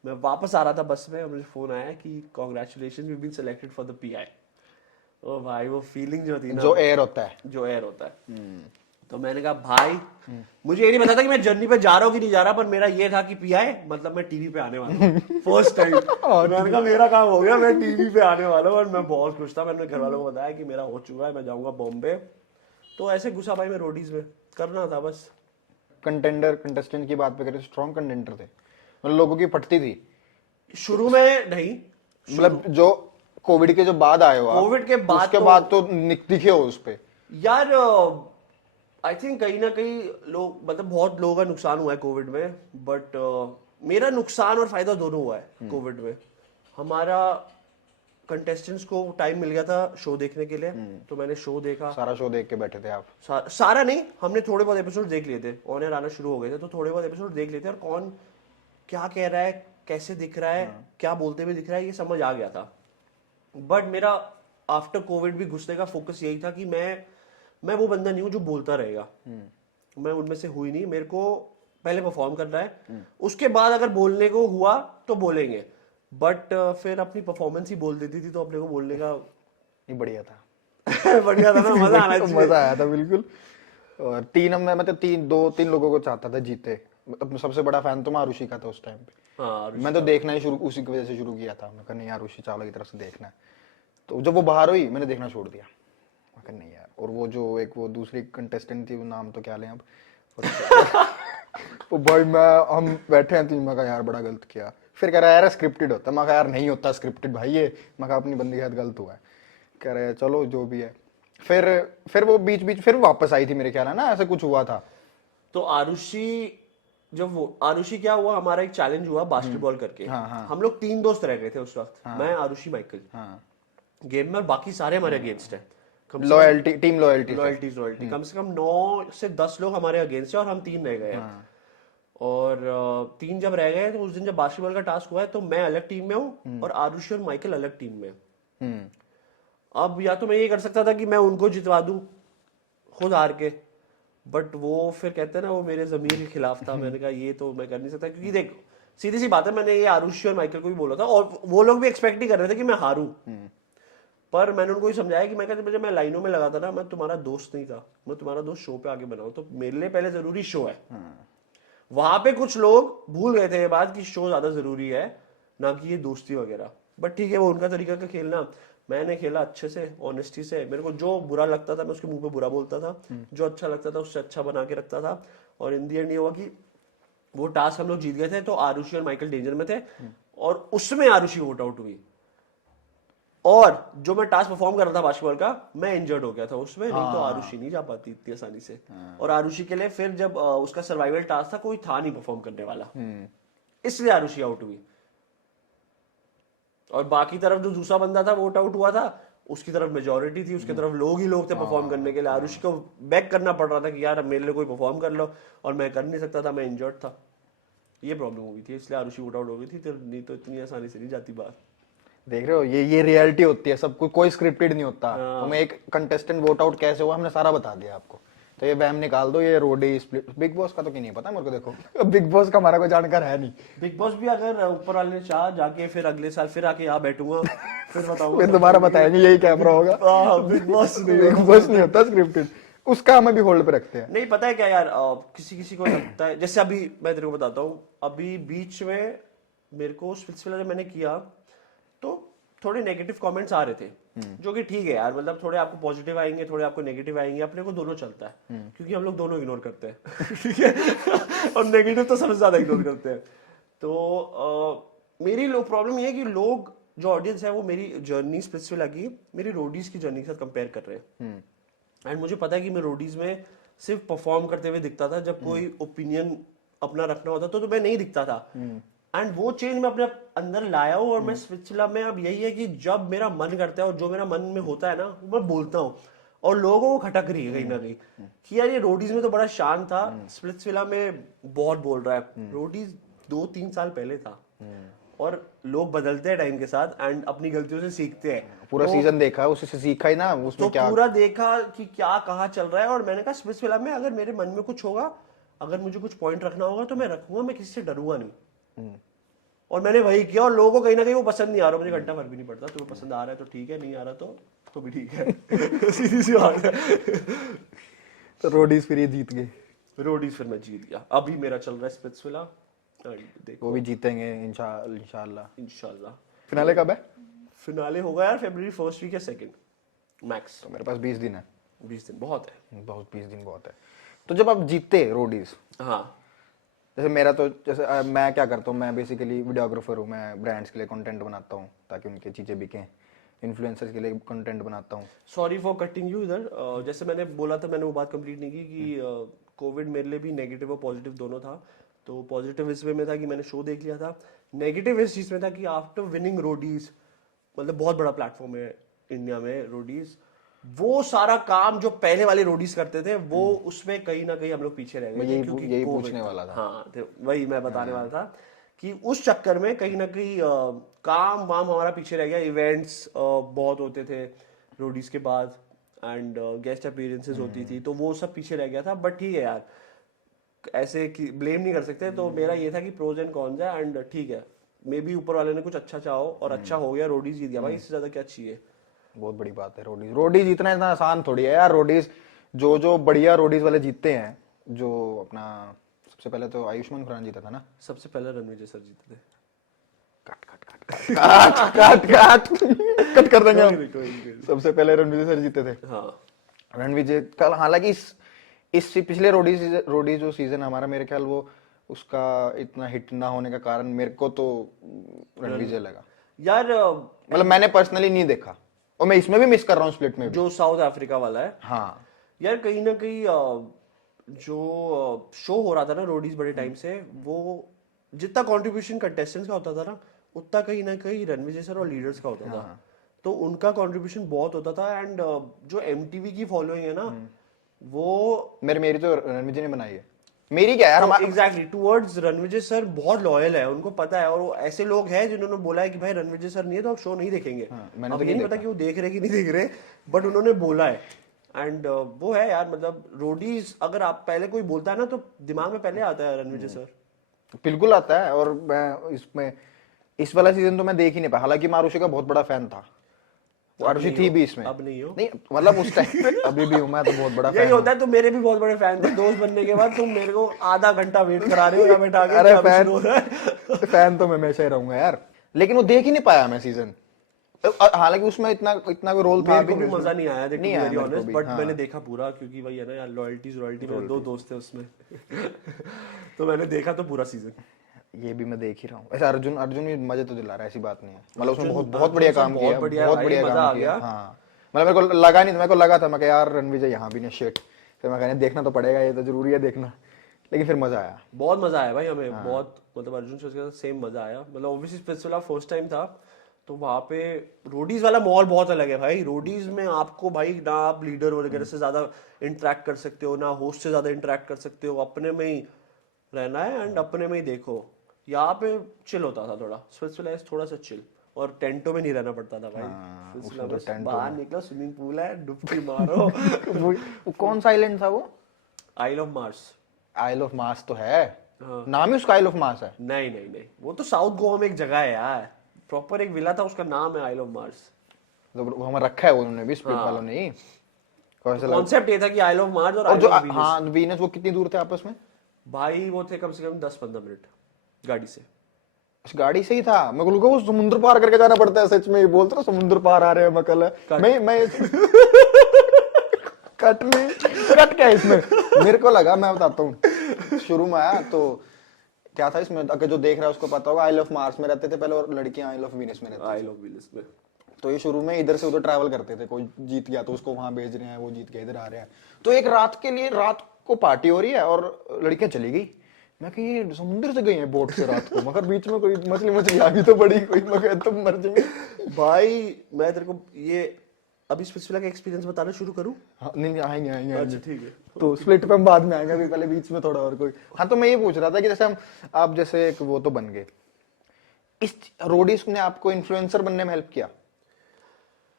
मैं वापस आ रहा था बस में, मुझे फोन आया कि congratulation you been selected for the PI। ओ भाई वो फीलिंग जो थी ना, जो एयर होता है, जो एयर होता है। तो मैंने कहा भाई, मुझे ये नहीं पता था कि मैं जर्नी पे जा रहा हूँ कि नहीं जा रहा, पर मेरा ये था कि PI मतलब मैं टीवी पे आने वाला हूँ फर्स्ट टाइम। मैंने कहा मेरा काम हो गया, मैं टीवी पे आने वाला हूँ, और मैं बहुत खुश था। मैंने घर वालों को बताया कि मेरा हो चुका है, मैं जाऊंगा बॉम्बे। तो ऐसे घुसा भाई मैं रोडीज में, करना था बस। कंटेस्टेंट की बात पे करें, स्ट्रॉन्ग कंटेंटर थे, मतलब लोगों की फटती थी शुरू में नहीं, मतलब जो कोविड के जो बाद आए हो, कोविड के बाद उसके बाद तो दिखे हो उस पे यार। आई थिंक कहीं ना कहीं लोग, मतलब बहुत लोगों का नुकसान हुआ है कोविड में, बट मेरा नुकसान और फायदा दोनों हुआ है कोविड में। हमारा कंटेस्टेंट्स को टाइम मिल गया था शो देखने के लिए, तो मैंने शो देखा। सारा शो देख के बैठे थे आप? सारा नहीं, हमने थोड़े बहुत एपिसोड देख लिए थे, ऑन एयर आना शुरू हो गए थे, तो थोड़े बहुत एपिसोड देख लिए थे, और कौन क्या कह रहा है, कैसे दिख रहा है, क्या बोलते हुए दिख रहा है, ये समझ आ गया था। बट मेरा आफ्टर कोविड भी घुसने का फोकस यही था कि मैं वो बंदा नहीं हूं जो बोलता रहेगा, मैं उनमें से हुई नहीं। मेरे को पहले परफॉर्म करना है, उसके बाद अगर बोलने को हुआ तो बोलेंगे, बट फिर अपनी परफॉर्मेंस ही बोल देती थी, तो अपने को बोलने का नहीं बढ़िया था। बढ़िया था ना, मजा आना चाहिए। मजा आया था बिल्कुल। और दो तीन लोगों को चाहता था जीते, सबसे बड़ा फैन तो मैं आरुषि का था उस टाइम पे। मैं तो देखना ही उसी की वजह से शुरू किया था, मैं कहा नहीं आरुषि चावला की तरफ से देखना है। तो जब वो बाहर हुई मैंने देखना छोड़ दिया, मैं कहा नहीं यार। और वो जो वो दूसरी कंटेस्टेंट थी, वो नाम तो क्या लें अब, वो भाई हम बैठे हैं, तो मैं कहा यार बड़ा गलत किया। फिर कह रहा है यार स्क्रिप्टेड होता, मैं कहा यार नहीं होता स्क्रिप्टेड भाई, ये मैं कहा अपनी बंदी के साथ गलत हुआ है। कह रहे चलो जो भी है। फिर वो बीच फिर वापस आई थी मेरे ख्याल है ना, ऐसा कुछ हुआ था। तो आरुषि क्या हुआ, हमारा एक चैलेंज हुआ बास्केटबॉल करके। हम लोग 3 दोस्त रह गए थे उस वक्त, मैं, आरुषि, माइकल गेम में, और बाकी सारे हमारे अगेंस्ट है। टीम लॉयल्टी कम से कम 9 से 10 लोग हमारे अगेंस्ट है, और हम 3 रह गए हैं। और 3 जब रह गए, तो उस दिन जब बास्केटबॉल का टास्क हुआ है, तो मैं अलग टीम में हूँ और आरुषि और माइकल अलग टीम में। अब या तो मैं ये कर सकता था कि मैं उनको जितवा दूं खुद हार के, बट वो फिर कहते हैं ना, वो मेरे जमीर के खिलाफ था। मैंने कहा ये तो मैं कर नहीं सकता, क्योंकि देख सीधी सी बात है, मैंने ये आरुषि और माइकल को भी बोला था, और वो लोग भी एक्सपेक्ट नहीं कर रहे थे कि मैं हारूं। पर मैंने उनको ये समझाया कि जब मैं लाइनों में लगा था ना, मैं तुम्हारा दोस्त नहीं था, मैं तुम्हारा दोस्त शो पे आगे बनाऊं, तो मेरे लिए पहले जरूरी शो है। वहां पे कुछ लोग भूल गए थे ये बात कि शो ज्यादा जरूरी है, ना कि ये दोस्ती वगैरह। बट ठीक है, वो उनका तरीका का खेलना। मैंने खेला अच्छे से, ऑनेस्टी से। मेरे को जो बुरा लगता था मैं उसके मुंह पे बुरा बोलता था, जो अच्छा लगता था उससे अच्छा बना के रखता था। और इन दी एंड ये हुआ कि वो टास्क हम लोग जीत गए थे, तो आरुषि और माइकल डेंजर में थे, और उसमें आरुषि वोट आउट हुई। और जो मैं टास्क परफॉर्म कर रहा था बास्केटबॉल का, मैं इंजर्ड हो गया था उसमें, नहीं तो आरुषि नहीं जा पाती इतनी आसानी से। और आरुषि के लिए फिर जब उसका सर्वाइवल टास्क था, कोई था नहीं परफॉर्म करने वाला, इसलिए आरुषि आउट हुई। और बाकी तरफ जो दूसरा बंदा था वोट आउट हुआ था, उसकी तरफ मेजोरिटी थी, उसकी तरफ लोग ही लोग थे परफॉर्म करने के लिए। आरुषि को बैक करना पड़ रहा था कि यार अब मेरे लिए कोई परफॉर्म कर लो, और मैं कर नहीं सकता था, मैं इंजर्ड था। ये प्रॉब्लम हुई थी, इसलिए आरुषि वोट आउट हो गई थी। तो नहीं तो इतनी आसानी से नहीं जाती बात। देख रहे हो, ये रियलिटी होती है, सब कुछ कोई स्क्रिप्टेड नहीं होता। तुम्हें एक कंटेस्टेंट वोट आउट कैसे हुआ हमने सारा बता दिया आपको, तो ये वहम निकाल दो। ये रोडी स्प्लिट, बिग बॉस का तो नहीं पता मेरे को। देखो बिग बॉस का हमारा कोई जानकार है नहीं। बिग बॉस भी अगर ऊपर वाले ने चाह जाके फिर अगले साल फिर आके यहाँ बैठूंगा, फिर बताऊंगा, फिर दोबारा बताएंगे यही कैमरा होगा। बिग बॉस बिग बॉस नहीं होता स्क्रिप्टेड, उसका हमें भी होल्ड पे रखते हैं। नहीं पता है क्या यार, किसी किसी को लगता है, जैसे अभी मैं तेरे को बताता हूँ, अभी बीच में मेरे को स्पिट्सविला जब मैंने किया तो थोड़े नेगेटिव कमेंट्स आ रहे थे, जो कि ठीक है यार, मतलब थोड़े आपको पॉजिटिव आएंगे, थोड़े आपको नेगेटिव आएंगे, अपने को दोनों चलता है, क्योंकि हम लोग दोनों इग्नोर करते हैं ठीक है और नेगेटिव तो सबसे ज्यादा इग्नोर करते हैं। तो मेरी प्रॉब्लम ये है कि लोग जो ऑडियंस है वो मेरी जर्नी स्पिट्सविला की मेरी रोडीज की जर्नी के साथ कंपेयर कर रहे हैं। एंड मुझे पता है कि मैं रोडीज में सिर्फ परफॉर्म करते हुए दिखता था, जब कोई ओपिनियन अपना रखना होता तो मैं नहीं दिखता था। एंड वो चेंज मैं अपने अंदर लाया हूँ, और मैं स्पिट्सविला में अब यही है कि जब मेरा मन करता है और जो मेरा मन में होता है ना, वो मैं बोलता हूँ, और लोगों को खटक रही है कहीं ना कहीं कि यार ये रोडीज में तो बड़ा शांत था, स्पिट्सविला में बहुत बोल रहा है। रोडीज 2-3 साल पहले था, और लोग बदलते हैं टाइम के साथ एंड अपनी गलतियों से सीखते हैं। पूरा सीजन देखा है, उससे सीखा ही ना, उसमें तो क्या पूरा देखा कि क्या कहाँ चल रहा है, और मैंने कहा स्पिट्सविला में अगर मेरे मन में कुछ होगा, अगर मुझे कुछ पॉइंट रखना होगा तो मैं रखूंगा, मैं किसी से डरूंगा नहीं। और मैंने वही किया, और लोगों को कहीं ना कहीं वो पसंद नहीं आ रहा, मुझे घंटा भर भी नहीं पड़ता। तुम्हें पसंद आ रहा है तो ठीक है, नहीं आ रहा तो भी ठीक है सीधी सी बात है। तो रोडीज फिर ये जीत गए। रोडीज फिर मैं जीत गया। अभी मेरा चल रहा है स्पिट्सविला, देखो वो भी जीतेंगे इंशाल्लाह। इंशाल्लाह। फिनाले कब है? फिनाले होगा यार फरवरी 1st वीक या 2nd मैक्स। तो मेरे पास 20 दिन है। 20 दिन बहुत है, बहुत 20 दिन बहुत है। तो जब आप जीतते रोडीज, हाँ जैसे मेरा तो जैसे मैं क्या करता हूँ, मैं बेसिकली वीडियोग्राफर हूँ, मैं ब्रांड्स के लिए कंटेंट बनाता हूँ ताकि उनकी चीज़ें बिकें, इन्फ्लुएंसर्स के लिए कंटेंट बनाता हूँ। सॉरी फॉर कटिंग यू इधर, जैसे मैंने बोला था, मैंने वो बात कंप्लीट नहीं की कि कोविड मेरे लिए भी नेगेटिव और पॉजिटिव दोनों था। तो पॉजिटिव इस वे में था कि मैंने शो देख लिया था, नेगेटिव इस चीज़ में था कि आफ्टर विनिंग रोडीज, मतलब बहुत बड़ा प्लेटफॉर्म है इंडिया में रोडीज, वो सारा काम जो पहले वाले रोडीज करते थे वो उसमें कहीं ना कहीं हम लोग पीछे रह गए थे, क्योंकि यही COVID पूछने वाला था। हाँ, तो वही मैं बताने वाला था कि उस चक्कर में कहीं ना कहीं काम वाम हमारा पीछे रह गया। इवेंट्स बहुत होते थे रोडीज के बाद, एंड गेस्ट अपीयरेंसेस होती थी, तो वो सब पीछे रह गया था। बट ठीक है यार, ऐसे ब्लेम नहीं कर सकते। तो मेरा ये था कि प्रोज एंड कॉन्स है, एंड ठीक है, मे बी ऊपर वाले ने कुछ अच्छा चाहो और अच्छा हो गया, रोडीज जीत गया भाई, इससे ज्यादा क्या चाहिए। बहुत बड़ी बात है। रोडीज जीतना इतना आसान थोड़ी है यार। रोडीज जो बढ़िया रोडीज वाले जीतते हैं, जो अपना सबसे पहले तो आयुष्मान खुराना जीता था ना, सबसे पहले रणवीर सर जीते थे। कट कर देंगे हम। सबसे पहले रणवीर सर जीते थे। हाँ रणवीर जी कल, हालांकि इस पिछले रोडीज जो सीजन हमारा, मेरे ख्याल वो उसका इतना हिट ना होने का कारण मेरे को तो रणवीर जी लगा यार, मतलब मैंने पर्सनली नहीं देखा, और मैं इसमें भी मिस कर रहा हूँ, स्प्लिट में भी। जो साउथ अफ्रीका वाला है, हाँ यार कहीं ना कहीं जो शो हो रहा था ना रोडीज बड़े टाइम से, वो जितना कंट्रीब्यूशन कंटेस्टेंट्स का होता था ना, उतना कहीं ना कहीं रणवीर सर और लीडर्स का होता था। तो उनका कंट्रीब्यूशन बहुत होता था। एंड जो एमटीवी की फॉलोइंग है ना, वो मेरी तो रणवीर जी ने बनाई है। मेरी क्या यार, एग्जैक्टली टुवर्ड्स रणविजय सर बहुत लॉयल है, उनको पता है। और वो ऐसे लोग हैं जिन्होंने बोला है कि भाई रणविजय सर नहीं है तो आप शो नहीं देखेंगे। मैंने अब तो नहीं पता कि वो देख रहे कि नहीं देख रहे, बट उन्होंने बोला है। एंड वो है यार, मतलब रोडीज अगर आप पहले कोई बोलता है ना तो दिमाग में पहले आता है रणविजय सर। बिल्कुल आता है। और मैं इसमें इस वाला सीजन तो मैं देख ही नहीं पाया, हालांकि मैं आरुषि का बहुत बड़ा फैन था। आरुषि थी भी इसमें, अब नहीं हो? नहीं मतलब उस टाइम अभी भी हूं मैं, तो बहुत बड़ा यही होता है। तुम मेरे भी बहुत बड़े फैन थे, दोस्त बनने के बाद तुम मेरे को आधा घंटा वेट करा रहे हो या बैठा के। अरे फैन तो मैं हमेशा ही रहूंगा यार, लेकिन वो देख ही नहीं पाया मैं सीजन। हालांकि उसमें इतना कोई रोल था मेरे को भी मजा नहीं आया नहीं आया देखो मेरे को ऑनेस्ट, भी, बट हाँ। मैंने देखा पूरा क्योंकि भाई है ना यार रॉयल्टी मेरे 2 दोस्त थे उसमें तो मैंने देखा तो पूरा सीजन। ये भी मैं देख ही रहा हूँ। ऐसे अर्जुन भी मजे तो दिला रहा है, ऐसी बात नहीं है, मतलब उसमें बहुत अर्जुन बहुत बढ़िया सर काम बहुत किया, बढ़िया बहुत भाई, बढ़िया मजा आ काम किया। गया। हाँ मतलब मेरे को लगा नहीं, मेरे को लगा था मैं यार रणविजय यहाँ भी नहीं, शिट, फिर मैं कहने देखना तो पड़ेगा, ये तो जरूरी है देखना, लेकिन फिर मजा आया। बहुत मजा आया भाई हमें, बहुत मतलब अर्जुन से उसके साथ सेम मजा आया। मतलब ऑब्वियसली स्पेशल फर्स्ट टाइम था तो वहां पे रोडीज वाला माहौल बहुत अलग है भाई। रोडीज में आपको भाई ना आप लीडर वगैरह से ज्यादा इंटरेक्ट कर सकते हो, ना होस्ट से ज्यादा इंटरेक्ट कर सकते हो, अपने में ही रहना है एंड अपने में ही देखो। यहाँ पे चिल होता था थोड़ा, स्पेशल थोड़ा सा चिल, और टेंटो में नहीं रहना पड़ता था भाई। उसमें तो टेंटो बाहर निकलो, स्विमिंग पूल है, डुबकी मारो। वो कौन सा आइलैंड था वो? Isle of Mars. Isle of Mars तो है, नाम ही उसका आइल ऑफ मार्स है। नहीं, वो तो साउथ गोवा में एक जगह है यार, प्रॉपर एक विला था, उसका नाम है आइल ऑफ मार्स। तो वो हमें रखा है उन्होंने भी, स्प्लिट वालों ने ही। कॉन्सेप्ट ये था कि आइल ऑफ मार्स और और जो आइल ऑफ वीनस। हाँ वीनस, वो कितनी दूर थे आपस में? भाई वो थे कम से कम 10-15 मिनट गाड़ी से। उस गाड़ी से ही था, मैं बोलूँगा वो समुद्र पार करके जाना पड़ता है, सच में ये बोलते ना समुद्र पार आ रहे हैं, मैं कल मैं कट क्या इसमें, मेरे को लगा, मैं बताता हूँ, शुरू में आया तो क्या था इसमें, अगर जो देख रहा है उसको पता होगा, आइल ऑफ मार्स में रहते थे पहले और लड़कियां आइल ऑफ वीनस में रहती थी। आइल ऑफ वीनस में तो ये शुरू में इधर से उधर ट्रैवल करते थे, कोई जीत गया तो उसको वहां भेज रहे हैं, वो जीत गया इधर आ रहे हैं। तो एक रात के लिए, रात को पार्टी हो रही है और लड़कियां चली गई। मैं कि ये समुद्र से गई हैं बोट से रात को, मगर बीच में कोई मछली आ गई तो बड़ी कोई, मगर तुम मर जाएंगे भाई। मैं तेरे को ये अभी स्पेसिफिक का एक्सपीरियंस बताना शुरू करूं? हाँ, नहीं आएंगे अच्छा ठीक है, तो स्प्लिट पे हम बाद में आएंगे, अभी पहले बीच में थोड़ा और कोई। हाँ तो मैं ये पूछ रहा था कि जैसे हम, आप जैसे एक वो तो बन गए, इस रोडीज ने आपको इन्फ्लुएंसर बनने में हेल्प किया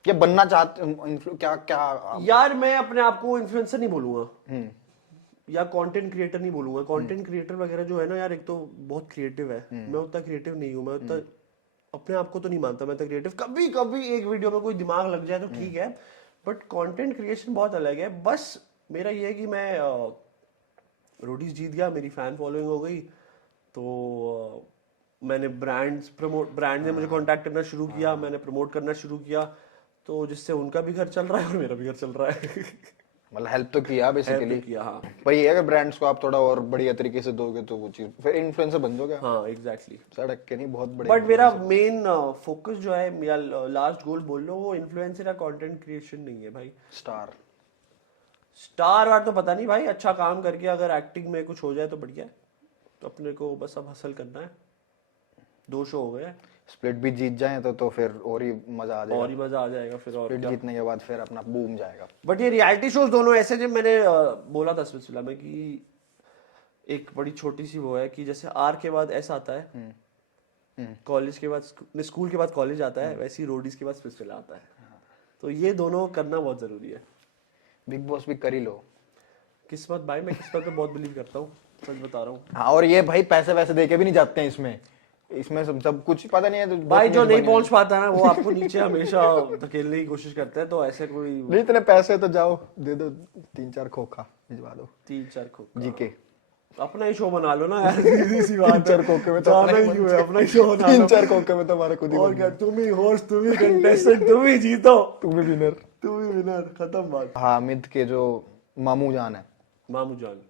या बनना चाहते, क्या यार मैं अपने आप को इन्फ्लुएंसर नहीं बोलूंगा या कंटेंट क्रिएटर नहीं बोलूंगा। कंटेंट क्रिएटर वगैरह जो है ना यार, एक तो बहुत क्रिएटिव है, मैं उतना क्रिएटिव नहीं हूँ। मैं उतना अपने आप को तो नहीं मानता मैं तो क्रिएटिव। कभी कभी एक वीडियो में कोई दिमाग लग जाए तो ठीक है, बट कंटेंट क्रिएशन बहुत अलग है। बस मेरा ये है कि मैं रोडीज जीत गया, मेरी फैन फॉलोइंग हो गई, तो मैंने ब्रांड ने मुझे कांटेक्ट करना शुरू किया, मैंने प्रमोट करना शुरू किया, तो जिससे उनका भी घर चल रहा है और मेरा भी घर चल रहा है। मतलब हेल्प तो किया बेसिकली किया, हाँ। पर ये है कि ब्रांड्स को आप थोड़ा और बढ़िया तरीके से दोगे तो वो चीज फिर इन्फ्लुएंसर बन जाओगे। हाँ एग्जैक्टली, सड़क के नहीं, बहुत बड़े। बट मेरा मेन फोकस जो है, मेरा लास्ट गोल बोल लो, वो इन्फ्लुएंसर या कंटेंट क्रिएशन नहीं है भाई। स्टार वार तो पता नहीं भाई, अच्छा काम करके अगर एक्टिंग में कुछ हो जाए तो बढ़िया है। तो अपने को बस अब हसल करना है। 2 शो हो गए, स्प्लिट भी जीत जाए तो फिर और ही मजा आ जाएगा, और ही मजा आ जाएगा फिर। और स्प्लिट जीतने के बाद फिर अपना बूम जाएगा। बट ये रियलिटी शोज दोनों ऐसे, जब मैंने बोला था सिलसिला में कि एक बड़ी छोटी सी वो है कि जैसे आर के बाद एस आता है, कॉलेज के बाद स्कूल के बाद कॉलेज आता है, वैसे ही रोडीज के बाद स्पेशल आता है। तो ये दोनों करना बहुत जरूरी है। बिग बॉस भी कर ही लो। किस्मत भाई, मैं किस्मत पे बहुत बिलीव करता हूँ, सच बता रहा हूँ। हाँ और ये भाई पैसे वैसे देके भी नहीं जाते हैं इसमें सब कुछ पता नहीं है तो भाई जो नहीं पहुंच पाता ना, वो आपको नीचे हमेशा धकेलने की कोशिश करता है। तो ऐसे कोई नहीं, इतने पैसे तो जाओ दे दो, 3-4 खोखा भिजवा दो, 3-4 खोखा जीके अपना ही शो बना लो ना यार, सीधी सी बात है। 3-4 खोखे में तो जाना ही क्यों है, अपना ही शो बना लो। 3-4 खोखे में तो हमारा खुद ही और क्या, तुम ही होस्ट, तुम ही कंटेस्टेंट, तुम ही जीतो, तुम ही विनर, तुम ही विनर, खत्म बात। हामिद के जो मामू जान है, मामू जान,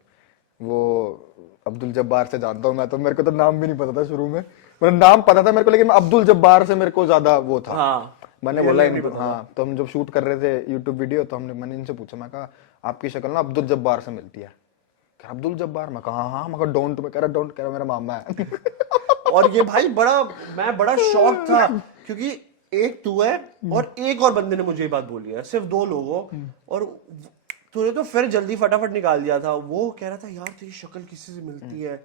वो अब्दुल जब्बार से जानता हूँ मैं, तो मेरे को तो नाम भी नहीं पता था शुरू में, मतलब नाम पता था मेरे को, लेकिन अब्दुल जब्बार से मेरे को ज्यादा वो था। हाँ मैंने बोला इनको, हाँ तो हम जब शूट कर रहे थे यूट्यूब वीडियो, तो मैंने इनसे पूछा, मैं कहा आपकी शक्ल ना अब्दुल जब्बार से मिलती है। कह अब्दुल जब्बार, मैं कहा हाँ, मैं डोंट, मैं कह रहा डोंट, कह रहा मेरा मामा है। और ये भाई मैं बड़ा शॉक था, क्योंकि एक तू है और एक और बंदे ने मुझे ये बात बोली है, सिर्फ 2 लोगों, और तूने तो फिर जल्दी फटाफट निकाल दिया था। वो कह रहा था यार तेरी शक्ल किसी से मिलती है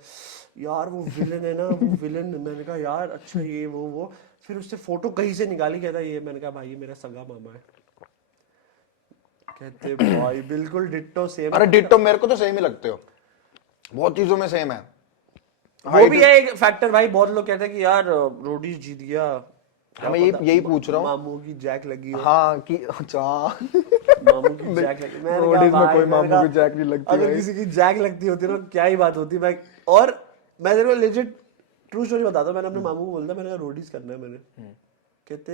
यार, वो विलन है ना, वो विलन। मैंने कहा यार अच्छा ये वो फिर उससे फोटो कहीं से निकाली, कहता ये। मैंने कहा भाई ये मेरा सगा मामा है। कहते भाई बिल्कुल डिट्टो सेम। अरे डिट्टो, मेरे को तो सेम ही लगते हो, बहुत चीजों में सेम है। वो भी है एक फैक्टर भाई, बहुत लोग कहते हैं कि यार रोडीज जीत गया, मैं यही पूछ रहा हूँ, मामू की जैक लगी हो। हाँ कि अच्छा मामू की जैक लगी, मैंने कहा रोडीज में भाई, कोई मैंने मामू कहा, की जैक नहीं लगती अगर भाई। किसी की जैक लगती होती ना क्या ही बात होती। और मैं तेरे को लेजिट ट्रू स्टोरी बताता हूँ, मैंने अपने मामू को बोला था, मैंने कहा रोडीज करना है। मैंने कहते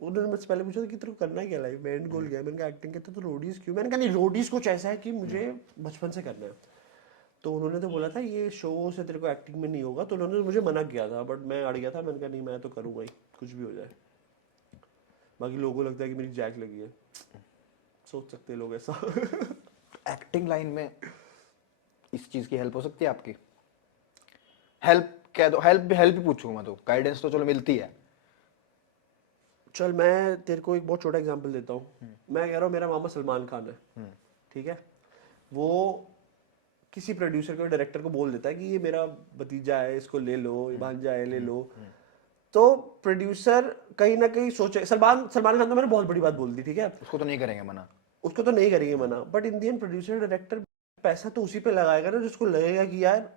उन्होंने मुझसे पहले पूछा था कि तेरे को करना क्या लाइफ में, एंड गोल क्या है? मैंने कहा एक्टिंग। कहते तो रोडीज क्यों? मैंने कहा नहीं, रोडीज कुछ ऐसा है कि मुझे बचपन से करना है। तो उन्होंने तो बोला था ये शो से तेरे को एक्टिंग में नहीं होगा, तो उन्होंने मुझे मना किया था, बट मैं अड़ गया था। मैंने कहा नहीं, मैं तो करूँगा ही, कुछ भी हो जाए। बाकी लोगों को लगता है कि मेरी जैक लगी है, सोच सकते हैं लोग ऐसा। एक्टिंग लाइन में इस चीज की हेल्प हो सकती है आपकी? हेल्प कह दो, हेल्प ही पूछूंगा मैं, तो गाइडेंस तो चलो मिलती है। चल मैं तेरे को एक बहुत छोटा एग्जांपल देता हूँ। मैं कह रहा हूँ मेरा मामा सलमान खान है, ठीक है? वो किसी प्रोड्यूसर को, डायरेक्टर को बोल देता है कि ये मेरा भतीजा है, इसको ले लो, ये भांजा है, ले लो। तो प्रोड्यूसर कहीं ना कहीं सोचे, सलमान खान तो मैंने बहुत बड़ी बात बोल दी, ठीक है? उसको तो नहीं करेंगे मना, उसको तो नहीं करेंगे मना, but in the and producer director पैसा तो उसी पे लगाएगा ना जिसको लगेगा कि यार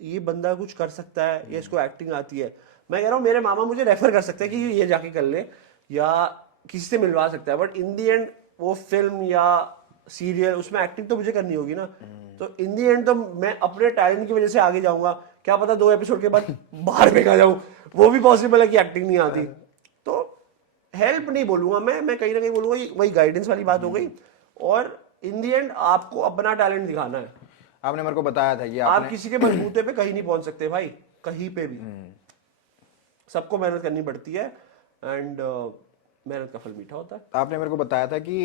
ये बंदा कुछ कर सकता है या इसको एक्टिंग आती है। मैं कह रहा हूँ मेरे मामा मुझे रेफर कर सकते हैं कि ये जाके कर ले, या किसी से मिलवा सकता है, बट इन दी एंड वो फिल्म या सीरियल, उसमें एक्टिंग तो मुझे करनी होगी ना। तो इन दी एंड तो मैं अपने टैलेंट की वजह से आगे जाऊंगा, क्या पता 2 एपिसोड के बाद बाहर फेंका जाऊं, वो भी पॉसिबल है कि एक्टिंग नहीं आती। तो हेल्प नहीं बोलूंगा मैं कहीं ना कहीं बोलूंगा वही गाइडेंस वाली बात हो गई। और इन दी एंड आपको अपना टैलेंट दिखाना है। आपने मेरे को बताया था कि आप किसी के बलबूते पे कहीं नहीं पहुंच सकते भाई, कहीं पे भी। सबको मेहनत करनी पड़ती है, एंड मेहनत का फल मीठा होता है। आपने मेरे को बताया था कि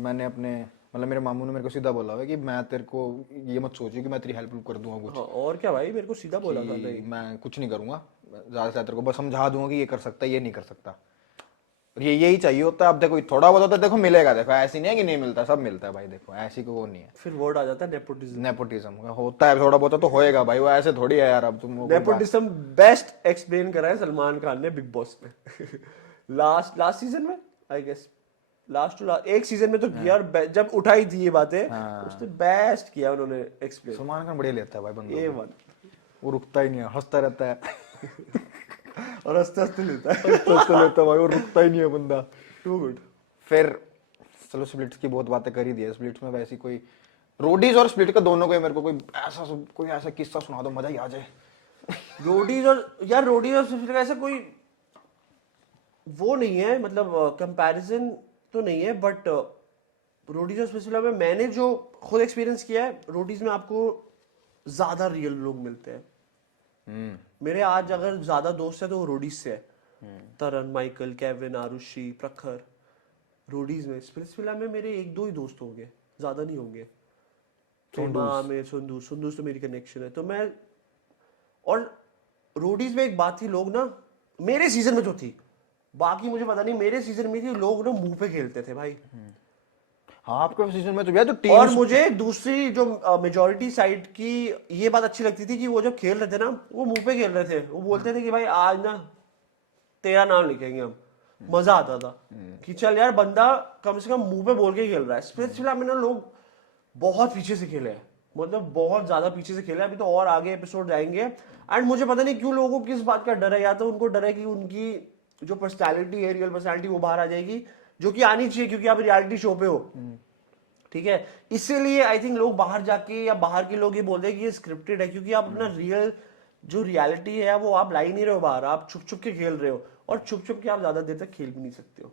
मैंने अपने मतलब मेरे मामू ने मेरे को सीधा बोला हुआ है कि मैं तेरे को ये मत सोचिए कि मैं तेरी हेल्प कर दूंगा कुछ। हाँ, और क्या भाई, मेरे को सीधा बोला था। कि नहीं, मैं कुछ नहीं करूंगा, ज्यादा से ज्यादा तेरे को बस समझा दूंगा कि ये कर सकता है, ये नहीं कर सकता। और ये यही चाहिए होता है। अब देखो थोड़ा बहुत होता है, देखो मिलेगा, देखो ऐसी नहीं है कि नहीं मिलता, सब मिलता है भाई, देखो ऐसी को वो नहीं है। फिर वर्ड आ जाता है नेपोटिज्म। नेपोटिज्म होता है, थोड़ा बहुत तो होएगा भाई, वो ऐसे थोड़ी है यार। अब तुम नेपोटिज्म बेस्ट एक्सप्लेन करा है सलमान खान ने बिग बॉस में। लास्ट सीजन में, I guess last to last एक सीजन में तो किया, और जब उठाई थी ये बातें उसने बेस्ट किया उन्होंने एक्सप्लेन। सलमान खान बढ़िया लेता है भाई बंदा, A1 वो रुकता ही नहीं है, हंसता रहता है। और हंसते हंसते लेता है। हंसता लेता है भाई, वो रुकता ही नहीं है बंदा। Too good. फिर चलो स्प्लिट्स की बहुत बातें कर ही दी है। स्प्लिट्स में वैसी कोई रोडीज और स्प्लिट का दोनों को मेरे को कोई ऐसा किस्सा सुना दो, मजा ही आ जाए। रोडीज और स्प्लिट का ऐसा कोई वो नहीं है, मतलब कंपैरिजन तो नहीं है, बट रोडीज और स्प्लिट में मैंने जो खुद एक्सपीरियंस किया है, रोडीज में आपको ज्यादा रियल लोग मिलते हैं। मेरे आज अगर ज्यादा दोस्त है तो वो रोडीज से है। तरन, माइकल, केविन, आरुषि, प्रखर, रोडीज में। स्प्लिट्स में मेरे 1-2 ही दोस्त होंगे, ज्यादा नहीं होंगे। में सुंदूस तो मेरी कनेक्शन है। तो मैं, और रोडीज में एक बात थी, लोग ना मेरे सीजन में जो थी, बाकी मुझे पता नहीं, मेरे सीजन में थी, लोग ना मुंह पे खेलते थे भाई। हाँ, आपके सीजन में तो यार, तो टीम। और मुझे दूसरी जो मेजॉरिटी साइड की ये बात अच्छी लगती थी कि वो जब खेल रहे थे ना, वो मुंह पे खेल रहे थे। वो बोलते थे कि भाई आज ना तेरा नाम लिखेंगे हम। मजा आता था कि चल यार बंदा कम से कम मुंह पे बोल के खेल रहा है। स्प्लिट्स में ना लोग बहुत पीछे से खेले हैं, मतलब बहुत ज्यादा पीछे से खेले। अभी तो और आगे एपिसोड जाएंगे, एंड मुझे पता नहीं क्यों लोगों को किस बात का डर है। या तो उनको डर है कि उनकी जो पर्सनैलिटी है, रियल पर्सनैलिटी, वो बाहर आ जाएगी, जो कि आनी चाहिए क्योंकि आप रियलिटी शो पे हो, ठीक है? इसीलिए आई थिंक लोग बाहर जाके या बाहर के लोग ये बोलते हैं कि ये स्क्रिप्टेड है, क्योंकि आप अपना रियल जो रियलिटी है वो आप ला ही नहीं रहे हो बाहर, आप छुप छुप के खेल रहे हो। और छुप छुप के आप ज्यादा देर तक खेल भी नहीं सकते हो।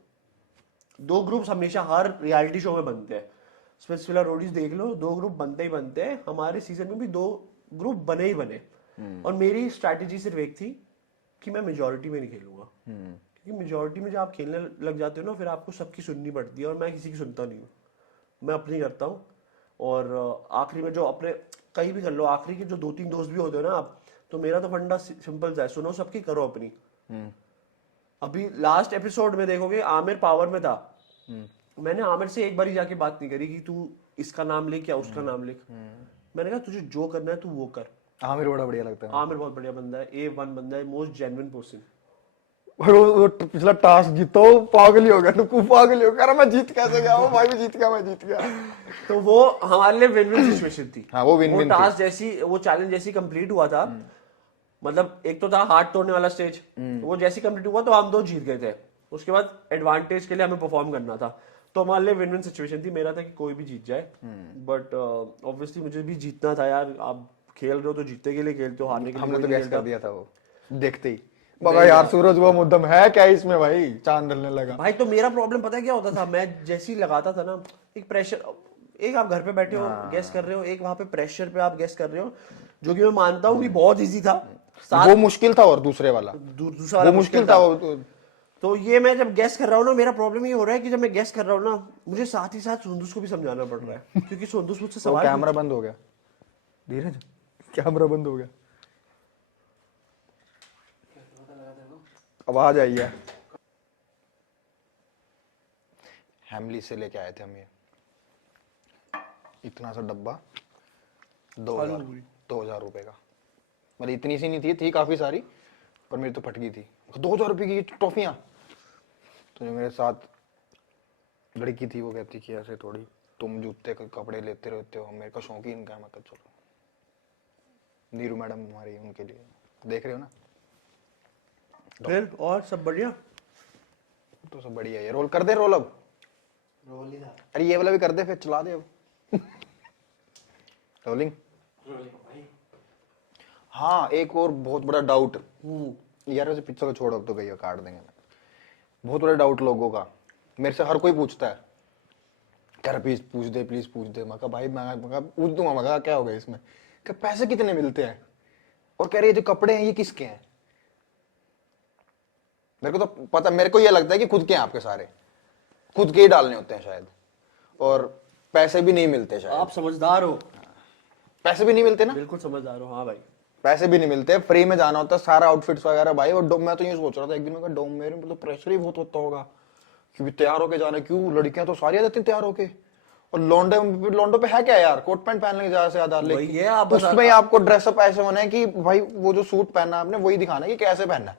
2 ग्रुप्स हमेशा हर रियलिटी शो में बनते हैं। स्प्लिट्स विला रोडीज देख लो, 2 ग्रुप बनते ही बनते हैं। हमारे सीजन में भी 2 ग्रुप बने ही बने। और मेरी स्ट्रैटेजी सिर्फ एक थी कि मैं मेजोरिटी में नहीं खेलूंगा, क्योंकि मेजोरिटी में जब आप खेलने लग जाते हो ना, फिर आपको सबकी सुननी पड़ती है, और मैं किसी की सुनता नहीं हूँ, मैं अपनी करता हूँ। और आखिरी में जो अपने कहीं भी कर लो, आखिरी के जो 2-3 दोस्त भी होते हो ना आप, तो मेरा तो फंडा सिंपल सा है, सुनो सबकी, करो अपनी। अभी लास्ट एपिसोड में देखोगे आमिर पावर में था, मैंने आमिर से एक बार ही जाके बात नहीं करी कि तू इसका नाम लिख या उसका नाम लिख। मैंने कहा तुझे जो करना है तू वो कर। आमिर बड़ा बढ़िया लगता है। आमिर बहुत बढ़िया बंदा है, A1 बंदा है, मोस्ट जेन्युइन पर्सन। वो पिछला टास्क जीतो, पागल ही हो गया, तू पागल ही हो गया, मैं जीत कैसे गया, वो भाई भी जीत गया, मैं जीत गया। तो वो हमारे लिए विन विन सिचुएशन थी। हाँ, वो विन-विन टास्क जैसी, वो चैलेंज जैसी कंप्लीट हुआ था, मतलब एक तो था हाथ तोड़ने वाला स्टेज, वो जैसी कंप्लीट हुआ तो हम 2 जीत गए थे। उसके बाद एडवांटेज के लिए हमें परफॉर्म करना था, तो हमारे लिए विन विन सिचुएशन थी। मेरा था कि कोई भी जीत जाए, बट ऑब्वियसली मुझे भी जीतना था यार। आप खेल रहे हो तो जीतने के लिए खेलते हो, हारने के लिए हमने तो गैस कर दिया था वो देखते ही। मगर यार सूरज वो मुद्दम है क्या इसमें भाई, चांद ढलने लगा। भाई तो मेरा प्रॉब्लम पता है क्या होता था, मैं जैसे ही लगाता था ना, एक प्रेशर, एक आप घर पे बैठे हो गेस कर रहे हो, एक वहां पे प्रेशर पे आप गेस कर रहे हो, जो कि मैं मानता हूँ कि बहुत इजी था। वो मुश्किल था और दूसरे वाला दूसरा वाला वो मुश्किल था तो ये मैं जब गेस कर रहा हूँ ना, मेरा प्रॉब्लम ये हो रहा है कि जब मैं गेस कर रहा हूँ ना, मुझे साथ ही साथ सुंदुस को भी समझाना पड़ रहा है क्योंकि सुंदुस मुझसे तो सवाल कैमरा बंद हो गया धीरज, कैमरा बंद हो गया, आवाज आई है। हैमली से लेके आए थे हम ये इतना सा डब्बा 2000 रुपए का, मतलब इतनी सी नहीं थी काफी सारी, पर मेरी तो फट गई थी। 2000 रुपए की टॉफियां। तो जो मेरे साथ लड़की थी वो कहती कि ऐसे थोड़ी तुम जूते कपड़े लेते रहते हो, मेरे का शौक ही इनका है। मैं चलो नीरू मैडम हमारी, उनके लिए देख रहे हो ना। फिर और सब बढ़िया, तो सब बढ़िया है। रोल कर दे, रोल अब रोल ही था। अरे ये वाला भी कर दे, फिर चला दे अब रोलिंग। हाँ एक और बहुत बड़ा डाउट यार, वैसे पिक्चर को छोड़ो अब तो गई काट देंगे। बहुत बड़ा डाउट लोगों का, मेरे से हर कोई पूछता है, यार प्लीज पूछ दे, प्लीज पूछ दे। मैं कहा भाई मैं पूछ दूंगा। मैं कहा क्या होगा इसमें, कि पैसे कितने मिलते हैं, और कह रही है जो कपड़े हैं ये किसके हैं। मेरे को तो पता, मेरे को ये लगता है कि खुद के हैं आपके, सारे खुद के ही डालने होते हैं शायद, और पैसे भी नहीं मिलते शायद। आप समझदार हो, पैसे भी नहीं मिलते ना, बिल्कुल समझदार हो। हाँ भाई पैसे भी नहीं मिलते, फ्री में जाना होता है सारा आउटफिट्स वगैरह भाई। और मैं तो ये सोच रहा था एक दिन में, डोम मेरे में तो प्रेशर ही बहुत होता होगा कि तैयार होके जाना। क्यों, लड़कियां तो सारी आ जाती हैं तैयार होके, और लोंडो पे है क्या यार, कोट पैंट पहनने की ज्यादा से ज्यादा, लेकिन उसमें आपको ड्रेसअप ऐसे होना है कि भाई वो जो सूट पहनना आपने वही दिखाना है कि कैसे पहनना है।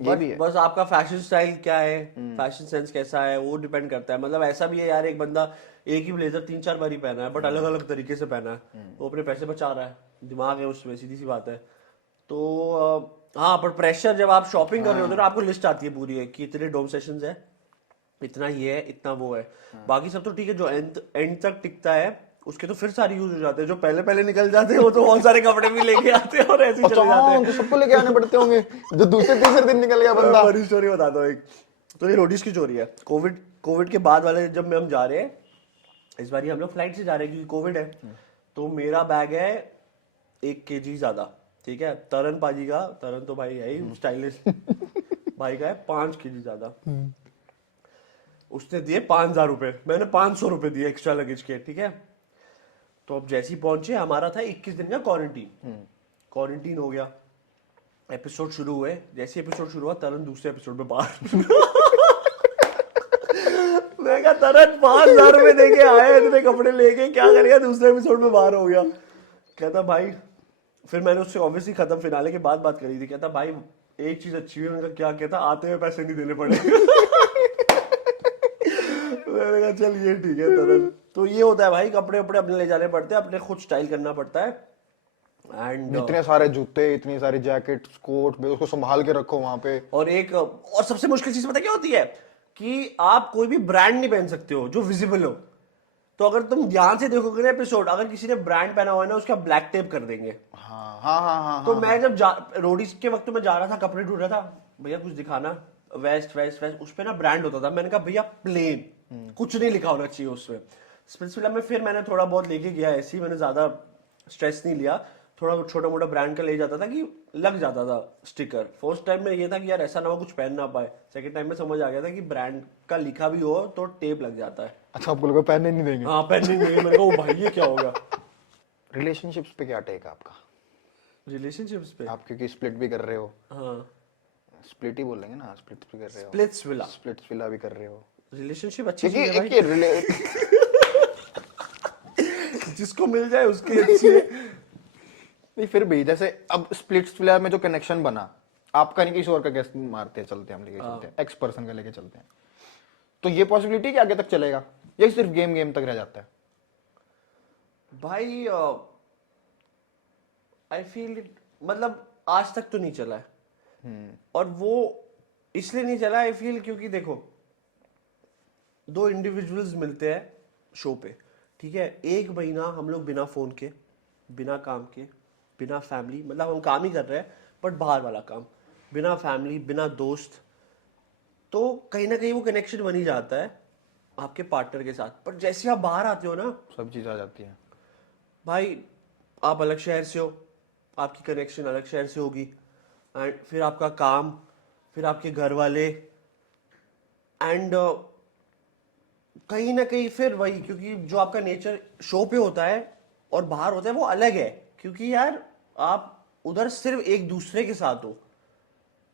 ये भी है। बस आपका फैशन स्टाइल क्या है, फैशन सेंस कैसा है, वो डिपेंड करता है। मतलब ऐसा भी है यार, एक बंदा एक ही ब्लेजर 3-4 बार ही पहना है, बट अलग अलग तरीके से पहना है, वो अपने पैसे बचा रहा है, दिमाग है उसमें, सीधी सी बात है। तो हाँ, पर प्रेशर जब आप शॉपिंग कर रहे होते हो ना, आपको लिस्ट आती है पूरी है कि इतने डोम सेशंस है, इतना ये है, इतना वो है। बाकी सब तो ठीक है, जो एंड तक टिकता है उसके तो फिर सारे यूज हो जाते हैं। जो पहले पहले निकल जाते हैं वो तो बहुत सारे कपड़े भी लेके आते हैं और ऐसे ही चले जाते हैं। तो सबको लेके आने पड़ते होंगे, जो दूसरे तीसरे दिन निकल गया बंदा। बड़ी स्टोरी बताता हूँ एक, तो ये रोडीज की चोरी है। कोविड के बाद वाले जब हम जा रहे हैं, इस बार हम लोग फ्लाइट से जा रहे हैं क्योंकि कोविड है। तो मेरा बैग है 1 kg ज्यादा, ठीक है। तरन पाजी का, तरन तो भाई है ही स्टाइलिश भाई का है 5 kg ज्यादा। उसने दिए 5000 रुपए, मैंने 500 रुपए दिए एक्स्ट्रा लगेज के, ठीक है। तो अब जैसे ही पहुंचे, हमारा था 21 दिन का क्वारंटीन हो गया। एपिसोड शुरू हुए, जैसे एपिसोड शुरू हुआ तरन दूसरे एपिसोड में बाहर मैं कहा तरन 5000 रुपए देके आया इतने कपड़े लेके, क्या करेगा, दूसरे एपिसोड में बाहर हो गया। कहता भाई, फिर मैंने उससे ऑब्वियसली खत्म फिनाले के बाद बात करी थी। कहता भाई एक चीज अच्छी है। उनका क्या, कहता आते हुए पैसे नहीं देने पड़े मैंने कहा चल ये ठीक है तरन। तो ये होता है भाई, कपड़े वपड़े अपने ले जाने पड़ते हैं, अपने खुद स्टाइल करना पड़ता है। एंड इतने सारे जूते, इतनी सारी जैकेट, कोट, उसको संभाल के रखो वहां पे। और सबसे मुश्किल चीज पता क्या होती है, कि आप कोई भी ब्रांड नहीं पहन सकते हो जो विजिबल हो। तो अगर तुम ध्यान से देखोगे ना एपिसोड, अगर किसी ने ब्रांड पहना हुआ है ना, उसका ब्लैक टेप कर देंगे। हाँ। तो मैं जब रोडीज के वक्त में जा रहा था, कपड़े ढूंढ रहा था, भैया कुछ दिखाना, वेस्ट उस पे ना ब्रांड होता था। मैंने कहा भैया प्लेन, कुछ नहीं लिखा होना चाहिए उसमें। स्पिट्सविला में फिर मैंने थोड़ा बहुत लेके गया, ऐसे ही मैंने ज्यादा स्ट्रेस नहीं लिया, थोड़ा छोटा मोटा ब्रांड का ले जाता था कि लग जाता था स्टिकर। फर्स्ट टाइम में ये था कि यार ऐसा ना हो कुछ पहन ना पाए। सेकंड टाइम में समझ आ गया था कि ब्रांड का लिखा भी हो तो टेप लग जाता है। अच्छा, आपको लोग पहनने नहीं देंगे? हाँ पहनने नहीं देंगे। मैंने कहा ओ भाई ये क्या होगा। रिलेशनशिप्स पे क्या टेक है आपका? रिलेशनशिप्स पे आप क्योंकि स्प्लिट भी कर रहे हो। हाँ स्प्लिट ही बोलेंगे ना, स्प्लिट भी कर रहे हो, स्प्लिट्सविला भी कर रहे हो। रिलेशनशिप अच्छी चीज है क्योंकि भाई। जिसको मिल जाए उसके अच्छी है। नहीं फिर भी जैसे अब स्प्लिट्सविला में जो कनेक्शन बना, आपका नहीं किसी और का गेस्ट मारते चलते, हम लेके चलते हैं, एक्स पर्सन का लेके चलते हैं, तो ये पॉसिबिलिटी कि आगे तक चलेगा या सिर्फ गेम तक रह जाता है? भाई आई फील मतलब आज तक तो नहीं चला है। और वो इसलिए नहीं चला आई फील क्योंकि देखो, दो इंडिविजुअल्स मिलते हैं शो पे, ठीक है। 1 महीना हम लोग बिना फोन के, बिना काम के, बिना फैमिली, मतलब हम काम ही कर रहे हैं, बट बाहर वाला काम, बिना फैमिली, बिना दोस्त, तो कहीं ना कहीं वो कनेक्शन बन ही जाता है आपके पार्टनर के साथ। पर जैसे आप बाहर आते हो ना सब चीज आ जाती है भाई, आप अलग शहर से हो, आपकी कनेक्शन अलग शहर से होगी, एंड फिर आपका काम, फिर आपके घर वाले, एंड कहीं ना कहीं फिर वही, क्योंकि जो आपका नेचर शो पे होता है और बाहर होता है वो अलग है। क्योंकि यार आप उधर सिर्फ एक दूसरे के साथ हो,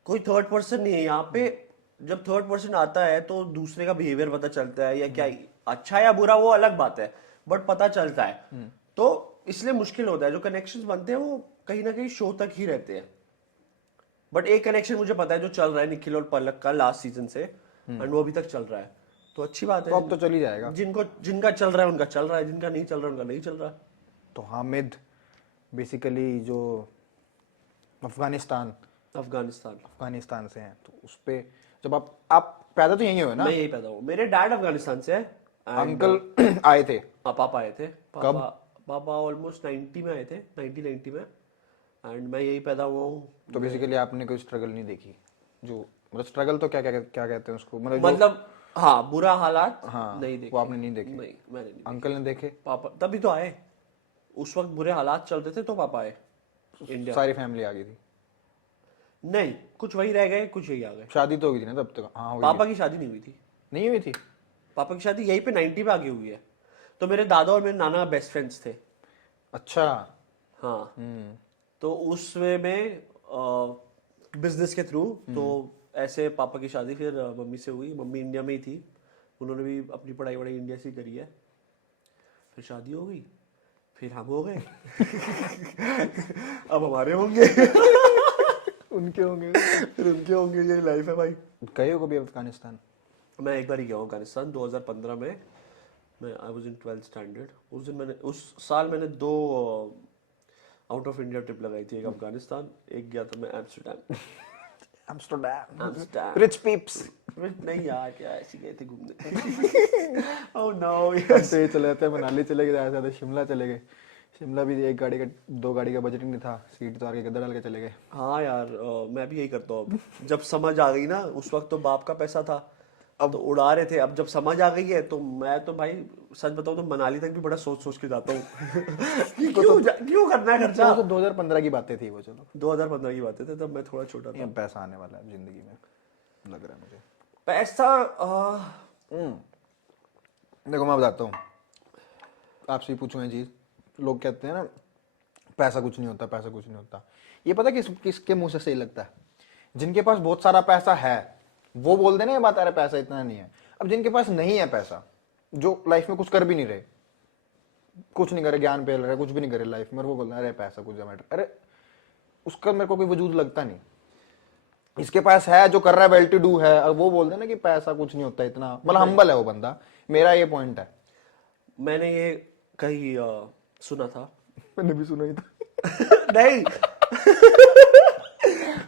कोई थर्ड पर्सन नहीं है यहाँ पे। जब थर्ड पर्सन आता है तो दूसरे का बिहेवियर पता चलता है, या क्या अच्छा या बुरा वो अलग बात है, बट पता चलता है। तो इसलिए मुश्किल होता है, जो कनेक्शंस बनते हैं वो कहीं ना कहीं शो तक ही रहते हैं। बट एक कनेक्शन मुझे पता है जो चल रहा है निखिल और पलक का लास्ट सीजन से, एंड वो अभी तक चल रहा है, तो अच्छी बात है। तो अब तो चल ही जाएगा। जिनका चल रहा है उनका चल रहा है, जिनका नहीं चल रहा है उनका नहीं चल रहा। तो हामिद बेसिकली जो अफगानिस्तान से हैं, तो उस पे जब आप पैदा तो यहीं हुए ना? मैं यही पैदा हूँ, मेरे डैड अफगानिस्तान से है। अंकल आए थे? पापा आए थे। पापा ऑलमोस्ट 90 में आए थे, 1990 में, एंड मैं यही पैदा हुआ हूँ। तो बेसिकली आपने कोई स्ट्रगल नहीं देखी? जो मतलब स्ट्रगल तो क्या कहते हैं उसको, मतलब हाँ, बुरा हालात हाँ, नहीं देखे। वो आपने नहीं देखे? नहीं, मैंने नहीं। अंकल ने देखे? पापा तभी तो आए, उस वक्त बुरे हालात चलते थे तो पापा आए इंडिया। सारी फैमिली आ गई थी? नहीं, कुछ वही रह गए, कुछ यही आ गए। शादी तो हो गई थी ना तब तक? हाँ, हो पापा की शादी नहीं हुई थी। नहीं हुई थी? पापा की शादी यहीं पे 90 पे आगे हुई है। तो मेरे दादा और मेरे नाना बेस्ट फ्रेंड्स थे। अच्छा। हाँ, तो उस वे में बिजनेस के थ्रू तो ऐसे पापा की शादी फिर मम्मी से हुई। मम्मी इंडिया में ही थी, उन्होंने भी अपनी पढ़ाई वढ़ाई इंडिया से ही करी है। फिर शादी हो गई, फिर हम हो गए। अब हमारे होंगे। उनके होंगे। फिर उनके होंगे, यही लाइफ है भाई। गए हो कभी अफगानिस्तान? मैं एक बार ही गया हूँ अफगानिस्तान, 2015 में। मैं I was in 12th standard. उस साल मैंने 2 आउट ऑफ इंडिया ट्रिप लगाई थी, एक अफगानिस्तान, एक गया था मैं एम्स्टर्डम। Rich peeps. नहीं यार, क्या ऐसे गए थे घूमने। Oh no yes. तो ये चले जाते हैं, मनाली चले गए, ज्यादा से शिमला चले गए। शिमला भी 2 गाड़ी का बजट ही नहीं था, सीट उतार के गद्दा डाल के चले गए। हाँ यार, मैं भी यही करता हूँ अब। जब समझ आ गई ना, उस वक्त तो बाप का पैसा था, अब तो उड़ा रहे थे। अब जब समझ आ गई है तो मैं तो भाई सच बताऊं तो मनाली तक भी बड़ा सोच सोच के जाता हूँ। क्यों करना है खर्चा। तो 2015 की बातें थी वो, चलो 2015 की बातें थे, तब मैं थोड़ा छोटा था। पैसा आने वाला है जिंदगी में, लग रहा है मुझे। पैसा देखो मैं बताता हूँ, आपसे ही पूछूं ये चीज। लोग कहते हैं ना पैसा कुछ नहीं होता, पैसा कुछ नहीं होता। ये पता किसके मुंह से सही लगता है? जिनके पास बहुत सारा पैसा है वो बोल देना ये बात, अरे पैसा इतना नहीं है। अब जिनके पास नहीं है पैसा, जो लाइफ में कुछ कर भी नहीं रहे, कुछ नहीं करे, ज्ञान पेल रहे, कुछ भी नहीं करे लाइफ में, वो बोल रहे अरे पैसा कुछ मैटर, अरे उसका मेरे को कोई वजूद लगता नहीं। इसके पास है, जो कर रहा है, वेल टू डू है, और वो बोल देना कि पैसा कुछ नहीं होता इतना, मतलब हम्बल है वो बंदा। मेरा ये पॉइंट है। मैंने ये कहीं सुना था। मैंने भी सुना ही था। नहीं।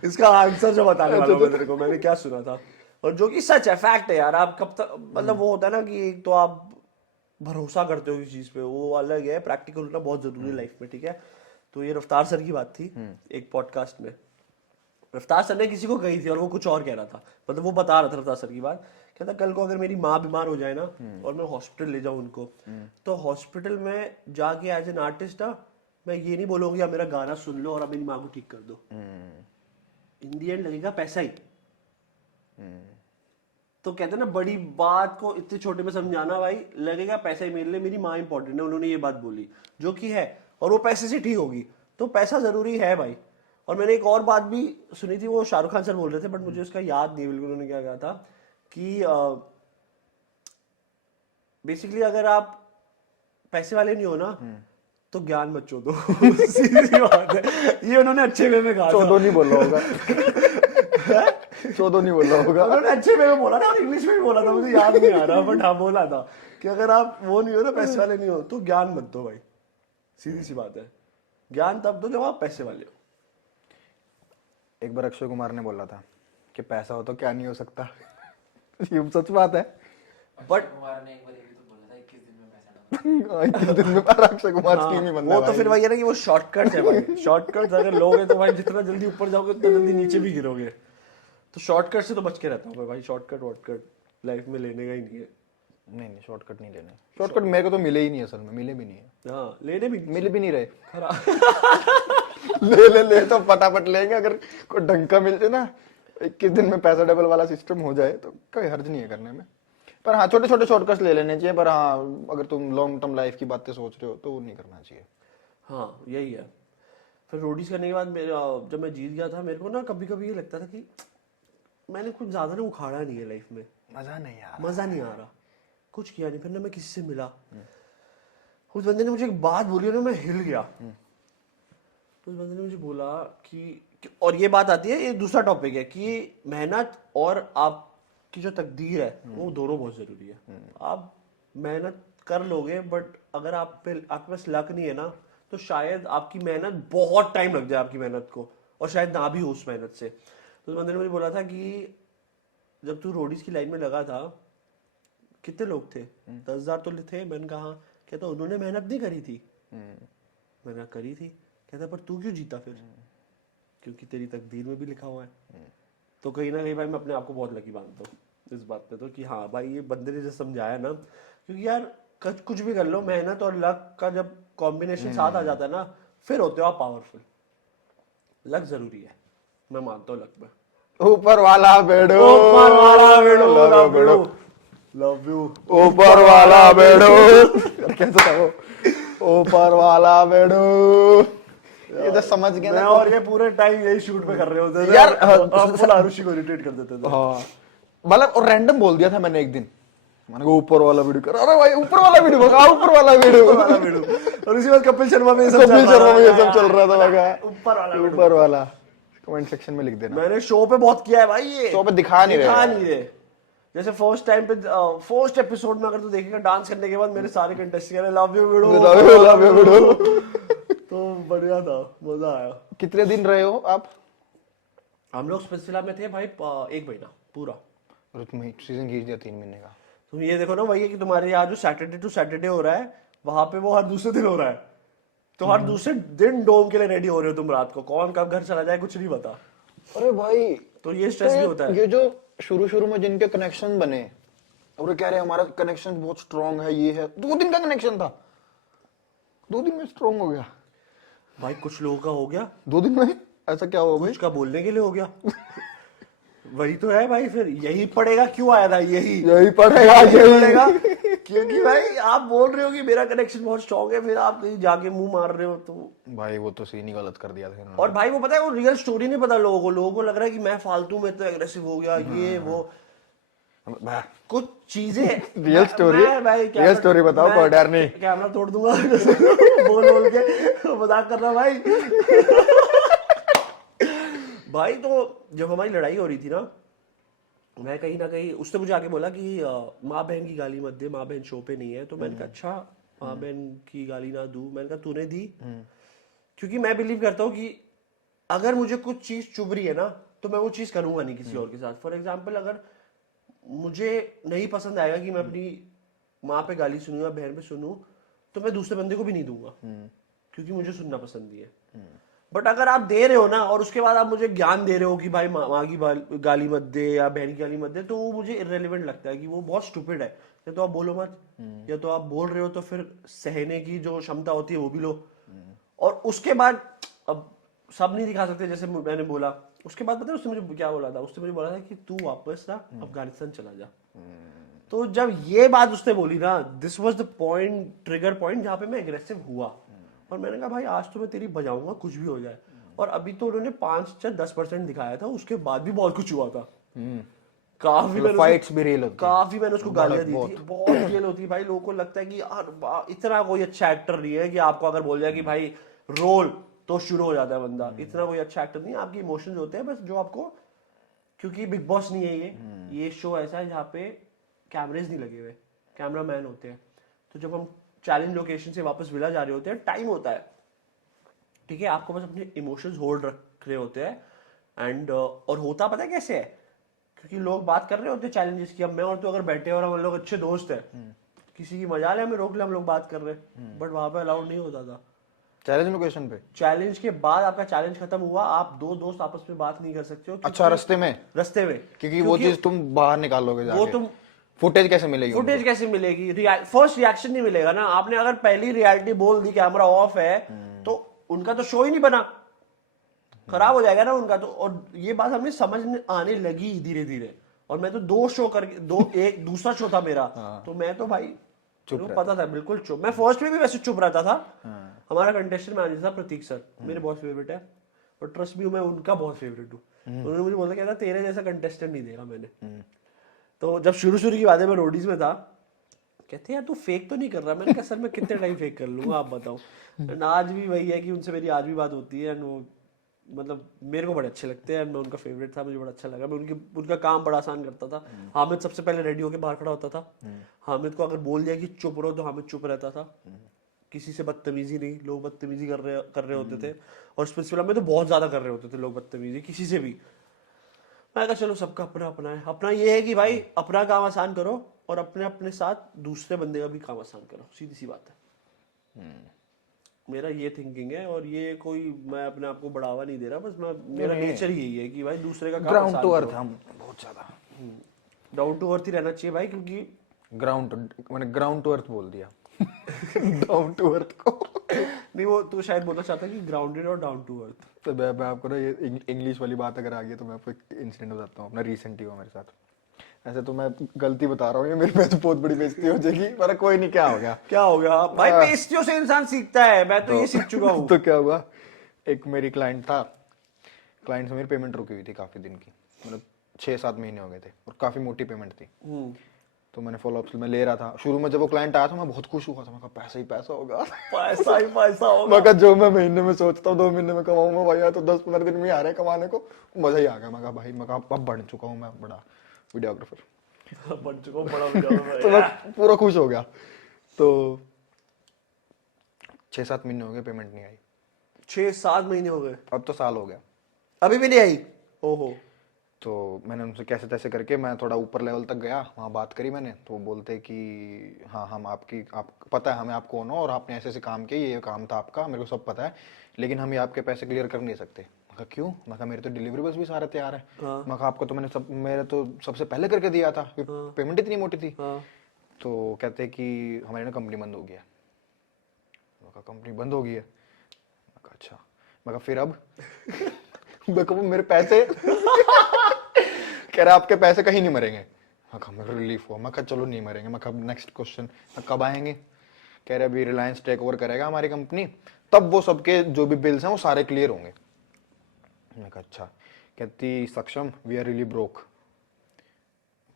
इसका आंसर जो बताने वाला हूं मैं तेरे को, मैंने क्या सुना था, और जो कि सच है, फैक्ट है यार। आप कब तक, मतलब वो होता है ना कि एक तो आप भरोसा करते हो किसी चीज पे, वो अलग है। प्रैक्टिकल होना बहुत जरूरी है लाइफ में, ठीक है। तो ये रफ्तार सर की बात थी एक पॉडकास्ट में। रफ्तार सर ने किसी को कही थी और वो कुछ और कह रहा था, मतलब वो बता रहा था रफ्तार सर की बात। कहता कल को अगर मेरी माँ बीमार हो जाए ना और मैं हॉस्पिटल ले जाऊं उनको, तो हॉस्पिटल में जाके एज एन आर्टिस्ट ना, मैं ये नहीं बोलूंगी आप मेरा गाना सुन लो और अब मेरी माँ को ठीक कर दो। इन दी एंड लगेगा पैसा ही। तो कहते हैं ना, बड़ी बात को इतने छोटे में समझाना भाई, लगेगा पैसा ही। मेरे लिए मेरी माँ इंपॉर्टेंट है, उन्होंने ये बात बोली जो कि है, और वो पैसे से ठीक होगी, तो पैसा जरूरी है भाई। और मैंने एक और बात भी सुनी थी, वो शाहरुख खान सर बोल रहे थे, बट मुझे उसका याद नहीं बिल्कुल, उन्होंने क्या कहा था कि बेसिकली अगर आप पैसे वाले नहीं हो ना तो ज्ञान मत चोदो। सीधी बात है, ये उन्होंने अच्छे वे में कहा। चोदो नहीं बोला होगा। चोदो नहीं बोला होगा, उन्होंने अच्छे वे में बोला था, और इंग्लिश में भी बोला था, मुझे याद नहीं आ रहा, बट हाँ बोला था कि अगर आप वो नहीं हो ना, पैसे वाले नहीं हो, तो ज्ञान मत दो भाई। सीधी सी बात है, ज्ञान तब दो जब आप पैसे वाले हो। एक बार अक्षय कुमार ने बोला था कि पैसा हो तो क्या नहीं हो सकता। ये सच बात है। बट कुमार ने एक बार ये भी तो बोला था 21 दिन में पैसा इतने दिन में पर अक्षय कुमार स्कीम ही बनना वो है तो भाई। फिर वही है ना कि वो शॉर्टकट है भाई। शॉर्टकट अगर लोगे तो भाई जितना जल्दी ऊपर जाओगे उतना जल्दी नीचे भी गिरोगे। तो शॉर्टकट से तो बच के रहता हूँ मैं भाई। शॉर्टकट वॉर्टकट लाइफ में लेने का ही नहीं है। नहीं शॉर्टकट नहीं लेने। शॉर्टकट मेरे को तो मिले ही नहीं असल में, मिले भी नहीं है। हाँ लेने भी मिल भी नहीं रहे। खराब। ले तो फटाफट लेंगे। अगर कोई ढंग का मिल जाए ना, 21 दिन में पैसा डबल वाला सिस्टम हो जाए तो कोई हर्ज नहीं है करने में। पर हाँ छोटे छोटे शॉर्टकट्स ले लेने चाहिए। पर हाँ अगर तुम लॉन्ग टर्म लाइफ की बातें सोच रहे हो तो वो नहीं करना चाहिए। हाँ यही है। फिर रोडीज करने के बाद जब मैं जीत गया था, मेरे को ना कभी कभी ये लगता था कि मैंने कुछ ज्यादा ना उखाड़ा नहीं है लाइफ में। मजा नहीं यार, मजा नहीं आ रहा, कुछ किया नहीं। फिर ना मैं किसी से मिला, उस बंदे ने मुझे एक बात बोली ना, मैं हिल गया। तो उस बंदे ने मुझे बोला कि और ये बात आती है, ये दूसरा टॉपिक है कि मेहनत और आपकी जो तकदीर है वो दोनों बहुत जरूरी है। आप मेहनत कर लोगे बट अगर आपके पास लक नहीं है ना, तो शायद आपकी मेहनत बहुत टाइम लग जाए आपकी मेहनत को, और शायद ना भी हो उस मेहनत से। तो उस बंदे ने मुझे बोला था कि जब तू रोडीज की लाइन में लगा था कितने लोग थे? 10,000 तो थे। मैंने कहा, कहता उन्होंने मेहनत नहीं करी थी। मैंने कहा करी थी। कहता पर तू क्यों जीता फिर? क्योंकि तेरी तकदीर में भी लिखा हुआ है। तो कहीं ना कहीं भाई मैं अपने आप को बहुत लकी मानता हूँ इस बात पे तो, कि हाँ भाई ये बंदे ने जो समझाया ना, क्योंकि यार कुछ भी कर लो, मेहनत और लक का जब कॉम्बिनेशन साथ आ जाता है ना, फिर होते हो आप पावरफुल। लक जरूरी है, मैं मानता हूँ लक में। ऊपर वाला बेड़ो, ऊपर वाला बेड़ो, लव यू, लव यू। ऊपर वाला बेड़ो। कैसा था वो? ऊपर वाला बेड़ो। ये तो समझ गए मैं ना। और ये पूरे टाइम यही शूट पे कर रहे होते थे यार, आप फुल आरुषि को इरिटेट कर देते थे। हाँ मतलब और रैंडम बोल दिया था मैंने एक दिन। मैंने कहा ऊपर वाला वीडियो कर। अरे भाई ऊपर वाला वीडियो बता, ऊपर वाला वीडियो। और उसी बाद कपिल शर्मा में ये सब कपिल शर्मा में ये सब चल रहा था। मैं ऊपर वाला कहा ऊपर वाला। कमेंट सेक्शन में लिख देना। मैंने शो पे बहुत किया है भाई। ये शो पे दिखा नहीं रहे। जैसे फर्स्ट टाइम पे फर्स्ट एपिसोड में अगर तू देखेगा, डांस करने के बाद मेरे सारे कंटेस्टेंट कह रहे love you video, love you video. तो बढ़िया था, मजा आया। कितने दिन रहे हो आप? हम लोग स्पेसिफिला में थे भाई 1 महीना पूरा। और तुम्हें सीजन खींच दिया 3 महीने का। तुम ये देखो ना, वही है कि तुम्हारे यहाँ जो सैटरडे टू सैटरडे हो रहा है, वहां पे वो हर दूसरे दिन हो रहा है। तो हर दूसरे दिन डोम के लिए रेडी हो रहे हो तुम। रात को कौन कब घर चला जाए कुछ नहीं पता। अरे भाई तो ये स्ट्रेस भी होता है। ये जो शुरू में जिनके कनेक्शन बने और वो कह रहे हमारा कनेक्शन बहुत स्ट्रांग है, ये है, 2 दिन का कनेक्शन था, 2 दिन में स्ट्रांग हो गया भाई। कुछ लोगों का हो गया 2 दिन में। ऐसा क्या हुआ भाई? कुछ का बोलने के लिए हो गया। वही तो है भाई। फिर यही पड़ेगा, क्यों आया था यही पड़ेगा। क्योंकि भाई आप बोल रहे हो कि मेरा कनेक्शन बहुत स्ट्रांग है, फिर आप कहीं जाके मुंह मार रहे हो तो भाई वो तो सीन ही गलत कर दिया था। और भाई वो पता है, वो रियल स्टोरी नहीं पता लोगों को लग रहा है कि मैं फालतू में तो एग्रेसिव हो गया, ये वो कुछ चीजें। रियल स्टोरी बताओ, कोई डर नहीं। कैमरा तोड़ दूंगा बोल के मजाक कर रहा भाई। भाई तो जब हमारी लड़ाई हो रही थी ना, मैं कहीं ना कहीं उसने मुझे आके बोला कि माँ बहन की गाली मत दे, माँ बहन शो पे नहीं है। तो मैंने कहा अच्छा माँ बहन की गाली ना दूं। मैंने कहा तूने दी, क्योंकि मैं बिलीव करता हूँ कि अगर मुझे कुछ चीज चुभ रही है ना, तो मैं वो चीज करूंगा नहीं किसी और के साथ। फॉर एग्जाम्पल, अगर मुझे नहीं पसंद आएगा कि मैं अपनी माँ पे गाली सुनूं या बहन पे सुनूं, तो मैं दूसरे बंदे को भी नहीं दूंगा, क्योंकि मुझे सुनना पसंद नहीं है। बट अगर आप दे रहे हो ना, और उसके बाद आप मुझे ज्ञान दे रहे हो कि भाई माँ की गाली मत दे या बहन की गाली मत दे, तो वो मुझे इररेलेवेंट लगता है कि वो बहुत स्टूपिड है। या तो आप बोलो मत, या तो आप बोल रहे हो तो फिर सहने की जो क्षमता होती है वो भी लो। और उसके बाद अब सब नहीं दिखा सकते, जैसे मैंने बोला। उसके बाद पता है उसने मुझे क्या बोला था? उसने मुझे बोला था कि तू वापस ना अफगानिस्तान चला जा। तो जब ये बात उसने बोली ना, this was the point, trigger point, जहां पे मैं एग्रेसिव हुआ। और मैंने कहा भाई आज तो मैं तेरी बजाऊंगा कुछ भी हो जाए। और अभी तो उन्होंने 5-10% दिखाया था, उसके बाद भी बहुत कुछ हुआ था। काफी फाइट्स भी रियल होती है। काफी मैंने उसको गालियां दी थी, बहुत रियल होती है भाई। लोगों को लगता है कि यार इतना कोई अच्छा एक्टर नहीं है कि आपको अगर बोल जाए कि भाई रोल, तो शुरू हो जाता है बंदा। इतना कोई अच्छा एक्टर नहीं है। आपकी इमोशंस होते हैं बस, जो आपको, क्योंकि बिग बॉस नहीं है ये शो ऐसा है जहाँ पे कैमरेज नहीं लगे हुए, कैमरा मैन होते हैं। तो जब हम चैलेंज लोकेशन से वापस विला जा रहे होते हैं, टाइम होता है, ठीक है, आपको बस अपने इमोशंस होल्ड रख रहे होते हैं। एंड और होता पता है कैसे है? क्योंकि लोग बात कर रहे होते हैं चैलेंजेस की। अब मैं और तू अगर बैठे और हम लोग अच्छे दोस्त हैं, किसी की मजाल है हमें रोक ले, हम लोग बात कर रहे हैं, बट वहां पे अलाउड नहीं होता था। चैलेंज लोकेशन पे चैलेंज के बाद आपका चैलेंज खत्म हुआ, आप दो दोस्त आपस में बात नहीं कर सकते हो। अच्छा, रास्ते में क्योंकि वो चीज तुम बाहर निकालोगे वो जाके, तुम फुटेज कैसे मिलेगी? फुटेज कैसे मिलेगी? फर्स्ट रिएक्शन नहीं मिलेगा ना। आपने अगर पहली रियलिटी बोल दी कैमरा ऑफ है तो उनका तो शो ही नहीं बना, खराब हो जाएगा ना उनका तो। और ये बात हमें समझ में आने लगी धीरे धीरे। और मैं तो 2 शो करके एक दूसरा शो था मेरा, तो मैं तो भाई चुप पता था, बिल्कुल चुप। मैं फर्स्ट में भी वैसे चुप रहता था। हमारा कंटेस्टेंट मैनेजर था प्रतीक सर, मेरे बहुत फेवरेट है, और ट्रस्ट भी मैं उनका बहुत फेवरेट हूँ। उन्होंने मुझे बोला कहता तेरे जैसा कंटेस्टेंट नहीं देखा मैंने। तो जब शुरू की बातें में रोडीज में था, कहते यार तू फेक तो नहीं कर रहा। मैंने कहा सर मैं कितने टाइम फेक कर लूंगा आप बताओ। एंड आज भी वही है कि उनसे मेरी आज भी बात होती है। एंड वो मतलब मेरे को बड़े अच्छे लगते हैं। मैं उनका फेवरेट था, मुझे बड़ा अच्छा लगा। मैं उनका काम बड़ा आसान करता था। हामिद सबसे पहले रेडी होकर बाहर खड़ा होता था। हामिद को अगर बोल दिया कि चुप रहो तो हामिद चुप रहता था। किसी से बदतमीजी नहीं, लोग बदतमीजी कर रहे होते थे, और स्पेशली में तो बहुत ज्यादा कर रहे होते थे लोग बदतमीजी किसी से भी। मैं कहा चलो सबका अपना अपना है। अपना ये है कि भाई अपना काम आसान करो और अपने अपने साथ दूसरे बंदे का भी काम आसान करो, सीधी सी बात है। मेरा ये थिंकिंग है। और ये कोई मैं अपने आप को बढ़ावा नहीं दे रहा, बस मेरा नेचर ही यही है कि भाई दूसरे का काम ग्राउंड टू अर्थ हम बहुत ज्यादा डाउन टू अर्थ ही रहना चाहिए भाई, क्योंकि मैंने ग्राउंड टू अर्थ बोल दिया डाउन टू अर्थ को नहीं, वो तो शायद बोलना चाहता है कि ग्राउंडेड और डाउन टू अर्थ। तो मैं आपको ना ये इंग्लिश वाली बात अगर आ गई तो मैं आपको एक इंसिडेंट बताता हूँ अपना, रिसेंट ही हुआ मेरे साथ। ऐसे तो मैं गलती बता रहा हूँ, ये मेरे पे तो बहुत बड़ी बेइज्जती हो जाएगी, पर कोई नहीं। क्या हो गया भाई? बेइज्जतियों से इंसान सीखता है, मैं तो ये सीख चुका हूँ। तो क्या हुआ, एक मेरी क्लाइंट से मेरी पेमेंट रुकी हुई थी काफी दिन की, मतलब 6-7 महीने हो गए थे, और काफी मोटी पेमेंट थी। तो मैंने फॉलोअप्स में ले रहा था। शुरू में जब वो क्लाइंट आया था मैं बहुत खुश हुआ था, मैं कहा पैसा ही पैसा होगा पैसा ही पैसा होगा। मैं कहा जो मैं महीने में सोचता हूँ 2 महीने में कमाऊंगा भैया, तो 10-15 दिन में आ रहे कमाने को, मजा ही आ गया। मैं कहा भाई, मैं कहा अब बढ़ चुका हूँ मैं बड़ा वीडियोग्राफर बन चुका हूँ बड़ा वीडियोग्राफर। तो मैं पूरा खुश हो गया। तो 6-7 महीने हो गए, पेमेंट नहीं आई। 6-7 महीने हो गए, अब तो साल हो गया, अभी भी नहीं आई। ओहो। तो मैंने उनसे कैसे तैसे करके मैं थोड़ा ऊपर लेवल तक गया, वहाँ बात करी मैंने। तो वो बोलते कि हाँ हम आप पता है हमें आप कौन हो, और आपने ऐसे ऐसे काम किए, ये काम था आपका, मेरे को सब पता है, लेकिन हम ये आपके पैसे क्लियर कर नहीं सकते। मैं कहा क्यों? मैं कहा मेरे तो डिलीवरेबल्स भी सारे तैयार है। मैं कहा आपको तो मेरे तो सबसे पहले करके दिया था, पेमेंट इतनी मोटी थी। तो कहते कि हमारी ना कंपनी बंद हो गई है। मैं कहा कंपनी बंद हो गई है? मैं कहा अच्छा। मैं कहा फिर अब मैं कहा मेरे पैसे कह रहा आपके पैसे कहीं नहीं मरेंगे। मैं कहा मेरा रिलीफ हुआ। मैं कहा चलो नहीं मरेंगे। मैं कहा नेक्स्ट क्वेश्चन, कब आएंगे? कह रहे अभी रिलायंस टेक ओवर करेगा हमारी कंपनी, तब वो सबके जो भी बिल्स हैं वो सारे क्लियर होंगे। मैं कहा अच्छा। कहती सक्षम वी आर रियली ब्रोक।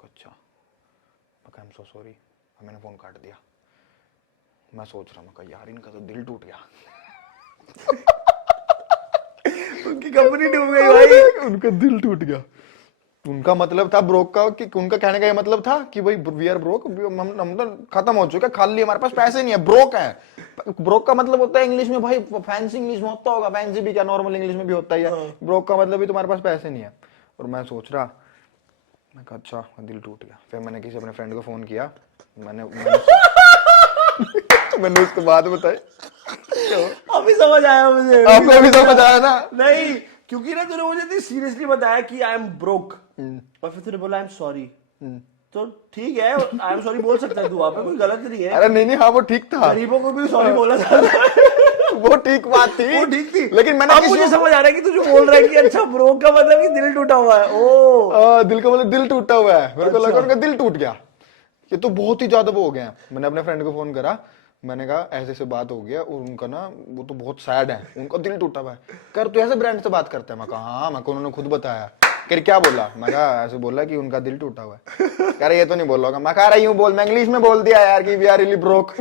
अच्छा। मैं कहा आई एम सो सॉरी। मैंने फोन काट दिया। मैं सोच रहा, मैं कहा यार इनका तो दिल टूट गया उनकी कंपनी डूब गई भाई। उनका दिल टूट गया। उनका मतलब था ब्रोक का, कि उनका कहने का ये मतलब था कि भाई वी आर ब्रोक, हम तो खत्म हो चुके, खाली हमारे पास पैसे नहीं है, ब्रोक है। ब्रोक का मतलब होता है इंग्लिश में भाई, फैंसी इंग्लिश में होता होगा, फैंसी भी क्या नॉर्मल इंग्लिश में भी होता ही है। ब्रोक का मतलब भी तुम्हारे पास पैसे नहीं है। और मैं सोच रहा, मैं कहा अच्छा, दिल टूट गया। फिर मैंने किसी अपने फ्रेंड को फोन किया, मैंने उसको बात बताई। अभी समझ आया मुझे। आपको भी समझ आया ना? नहीं, क्योंकि ना तूने मुझे इतनी सीरियसली बताया कि आई एम ब्रोक, और फिर तूने बोला आई एम सॉरी। तो ठीक है, आई एम सॉरी बोल सकता है तू, वहां पे कोई गलत नहीं है। अरे नहीं, हाँ वो ठीक था, गरीबों को भी सॉरी बोला जाता है। वो ठीक बात थी, वो ठीक थी। लेकिन मैंने अब मुझे समझ आ रहा है कि तू जो बोल रहा है कि अच्छा ब्रोक का मतलब कि दिल टूटा हुआ है। ओ दिल का मतलब दिल टूटा हुआ है। मेरे को लगा उनका दिल टूट गया, ये तो बहुत ही ज्यादा वो हो गया। मैंने अपने फ्रेंड को फोन करा, मैंने कहा ऐसे ऐसे बात हो गया, और उनका ना वो तो बहुत सैड है, उनका दिल टूटा हुआ है। कर तू ऐसे ब्रांड से बात करता है? मैं कहा हाँ, मैं को उन्होंने खुद बताया। फिर क्या बोला? मैं कहा ऐसे बोला कि उनका दिल टूटा हुआ है। कह रहा ये तो नहीं बोल रहा। मैं कह रहा यूं बोल, मैं इंग्लिश में बोल दिया यार कि वी आर रियली ब्रोक।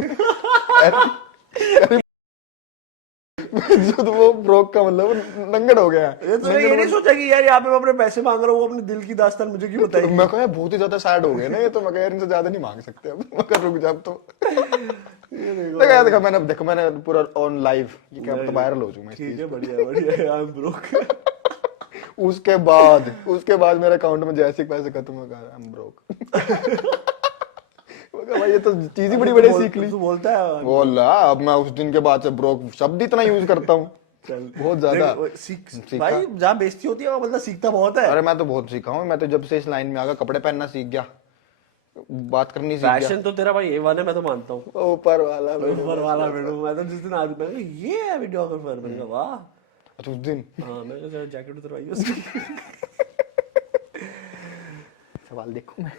जो तो वो ब्रोक का मतलब नंगड़ हो गया। ये तो ये नहीं सोचा कि यार यहाँ पे मैं अपने पैसे मांग रहा हूँ, वो अपने दिल की दास्तान मुझे क्यों बताएगी? मैं कहा बहुत ही ज्यादा सैड हो गए ना ये तो। मैं कहा यार इनसे ज्यादा नहीं मांग सकते अब। मैं कहा रुक जा अब तो। देखो मैंने पूरा ऑन लाइव, ये क्या तो वायरल हो चुका मैं। ठीक है, बढ़िया बढ़िया। I am broke. उसके बाद मेरे अकाउंट में जैसे पैसे खत्म हो गए, आई एम ब्रोक। मगर भाई ये तो चीज ही बड़ी बड़ी सीख ली। तू बोलता है बोला अब मैं उस दिन के बाद से ब्रो शब्द इतना यूज करता हूँ बहुत ज्यादा। सीख भाई, जहाँ बेइज्जती होती है वहाँ बंदा सीखता बहुत है। अरे मैं तो बहुत सीखा हूँ, मैं तो जब से इस लाइन में आ गया कपड़े पहनना सीख गया, बात करनी सीख गया। फैशन तो तेरा भाई A1 है, मैं तो मानता हूँ। ऊपर वाला ऊपर वाला बेडू, मैं तो जिस दिन आदमी मैंने कहा, ये है वीडियोग्राफर, मैंने कहा वाह। अच्छा उस दिन हाँ मैंने कहा जैकेट उतरवाई उसकी। सवाल देखो मैं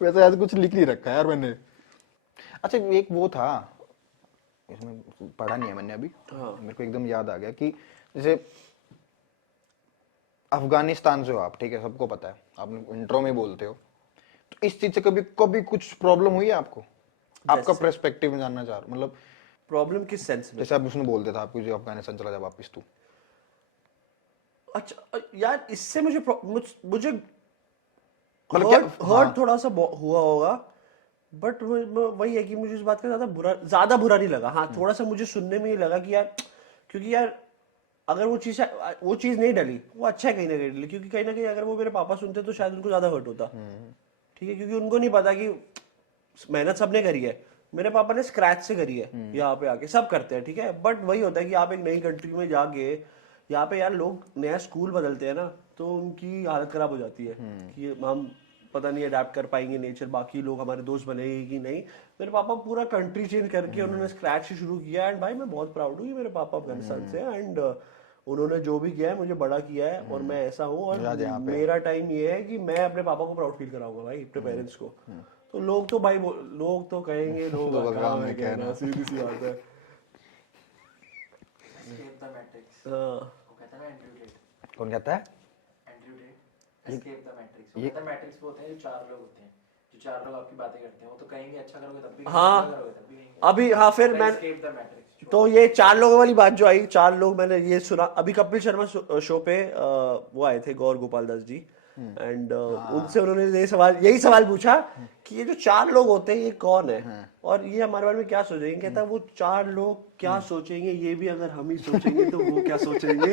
वैसे आज कुछ लिख नहीं रखा है यार मैंने। अच्छा एक वो था, इसमें पढ़ा नहीं है मैंने अभी, मेरे को एकदम याद आ गया कि जैसे अफगानिस्तान से हो आप, ठीक है, सबको पता है, आप इंट्रो में बोलते हो, तो इस चीज से कभी कभी कुछ प्रॉब्लम हुई है आपको? आपका पर्सपेक्टिव में जानना चाह रहा हूँ, मतलब प्रॉब्लम किस सेंस में? जैसे आप उसने बोलते था आपको जो अफगानिस्तान चला जा वापिस तू। अच्छा यार इससे मुझे मतलब हर्ट थोड़ा सा हुआ होगा, बट वही है कि मुझे इस बात का ज्यादा बुरा नहीं लगा। हाँ थोड़ा सा मुझे सुनने में ही लगा कि यार, क्योंकि यार अगर वो चीज नहीं डली, वो अच्छा है कहीं ना कहीं, क्योंकि कहीं ना कहीं अगर वो मेरे पापा सुनते तो शायद उनको ज्यादा हर्ट होता। ठीक है, क्योंकि उनको नहीं पता कि मेहनत सबने करी है, मेरे पापा ने स्क्रैच से करी है, यहाँ पे आके सब करते हैं, ठीक है, बट वही होता है कि आप एक नई कंट्री में जाके, यहाँ पे यार लोग नया स्कूल बदलते हैं ना, तो उनकी हालत खराब हो जाती है कि हम पता नहीं अडेप्ट कर पाएंगे नेचर, बाकी लोग हमारे दोस्त बनेंगे कि नहीं। मेरे पापा पूरा कंट्री चेंज करके उन्होंने स्क्रैच से शुरू किया, एंड भाई मैं बहुत प्राउड हूँ कि मेरे पापा अफगानिस्तान से, एंड उन्होंने जो भी किया है मुझे बड़ा किया है, और मैं ऐसा हूँ, और मेरा टाइम ये है कि मैं अपने पापा को प्राउड फील कराऊंगा भाई, अपने पेरेंट्स को। तो लोग तो भाई लोग तो कहेंगे, लोग काम है कहना, सीधी सी बात है। Escape the Matrix. हाँ वो कहता है ना एंड्रयू टेट। कौन कहता है? Andrew Tate. Escape the Matrix। वो कहता है मैट्रिक्स वो होते हैं जो चार लोग होते हैं, जो चार लोग आपकी बातें करते हैं, वो तो कहेंगे अच्छा करोगे तब भी, हाँ करोगे तब भी कहेंगे। अभी हाँ फिर मैं Escape the Matrix। तो ये 4 लोगों वाली बात जो आई, 4 लोग मैंने ये सुना अभी कपिल शर्मा शो पे, वो आए थे गौर गोपाल दास जी, एंड उनसे उन्होंने यही सवाल पूछा कि ये जो 4 लोग होते हैं ये कौन है, और ये हमारे बारे में क्या सोचेंगे। कहता वो 4 लोग क्या सोचेंगे ये भी अगर हम ही सोचेंगे तो वो क्या सोचेंगे।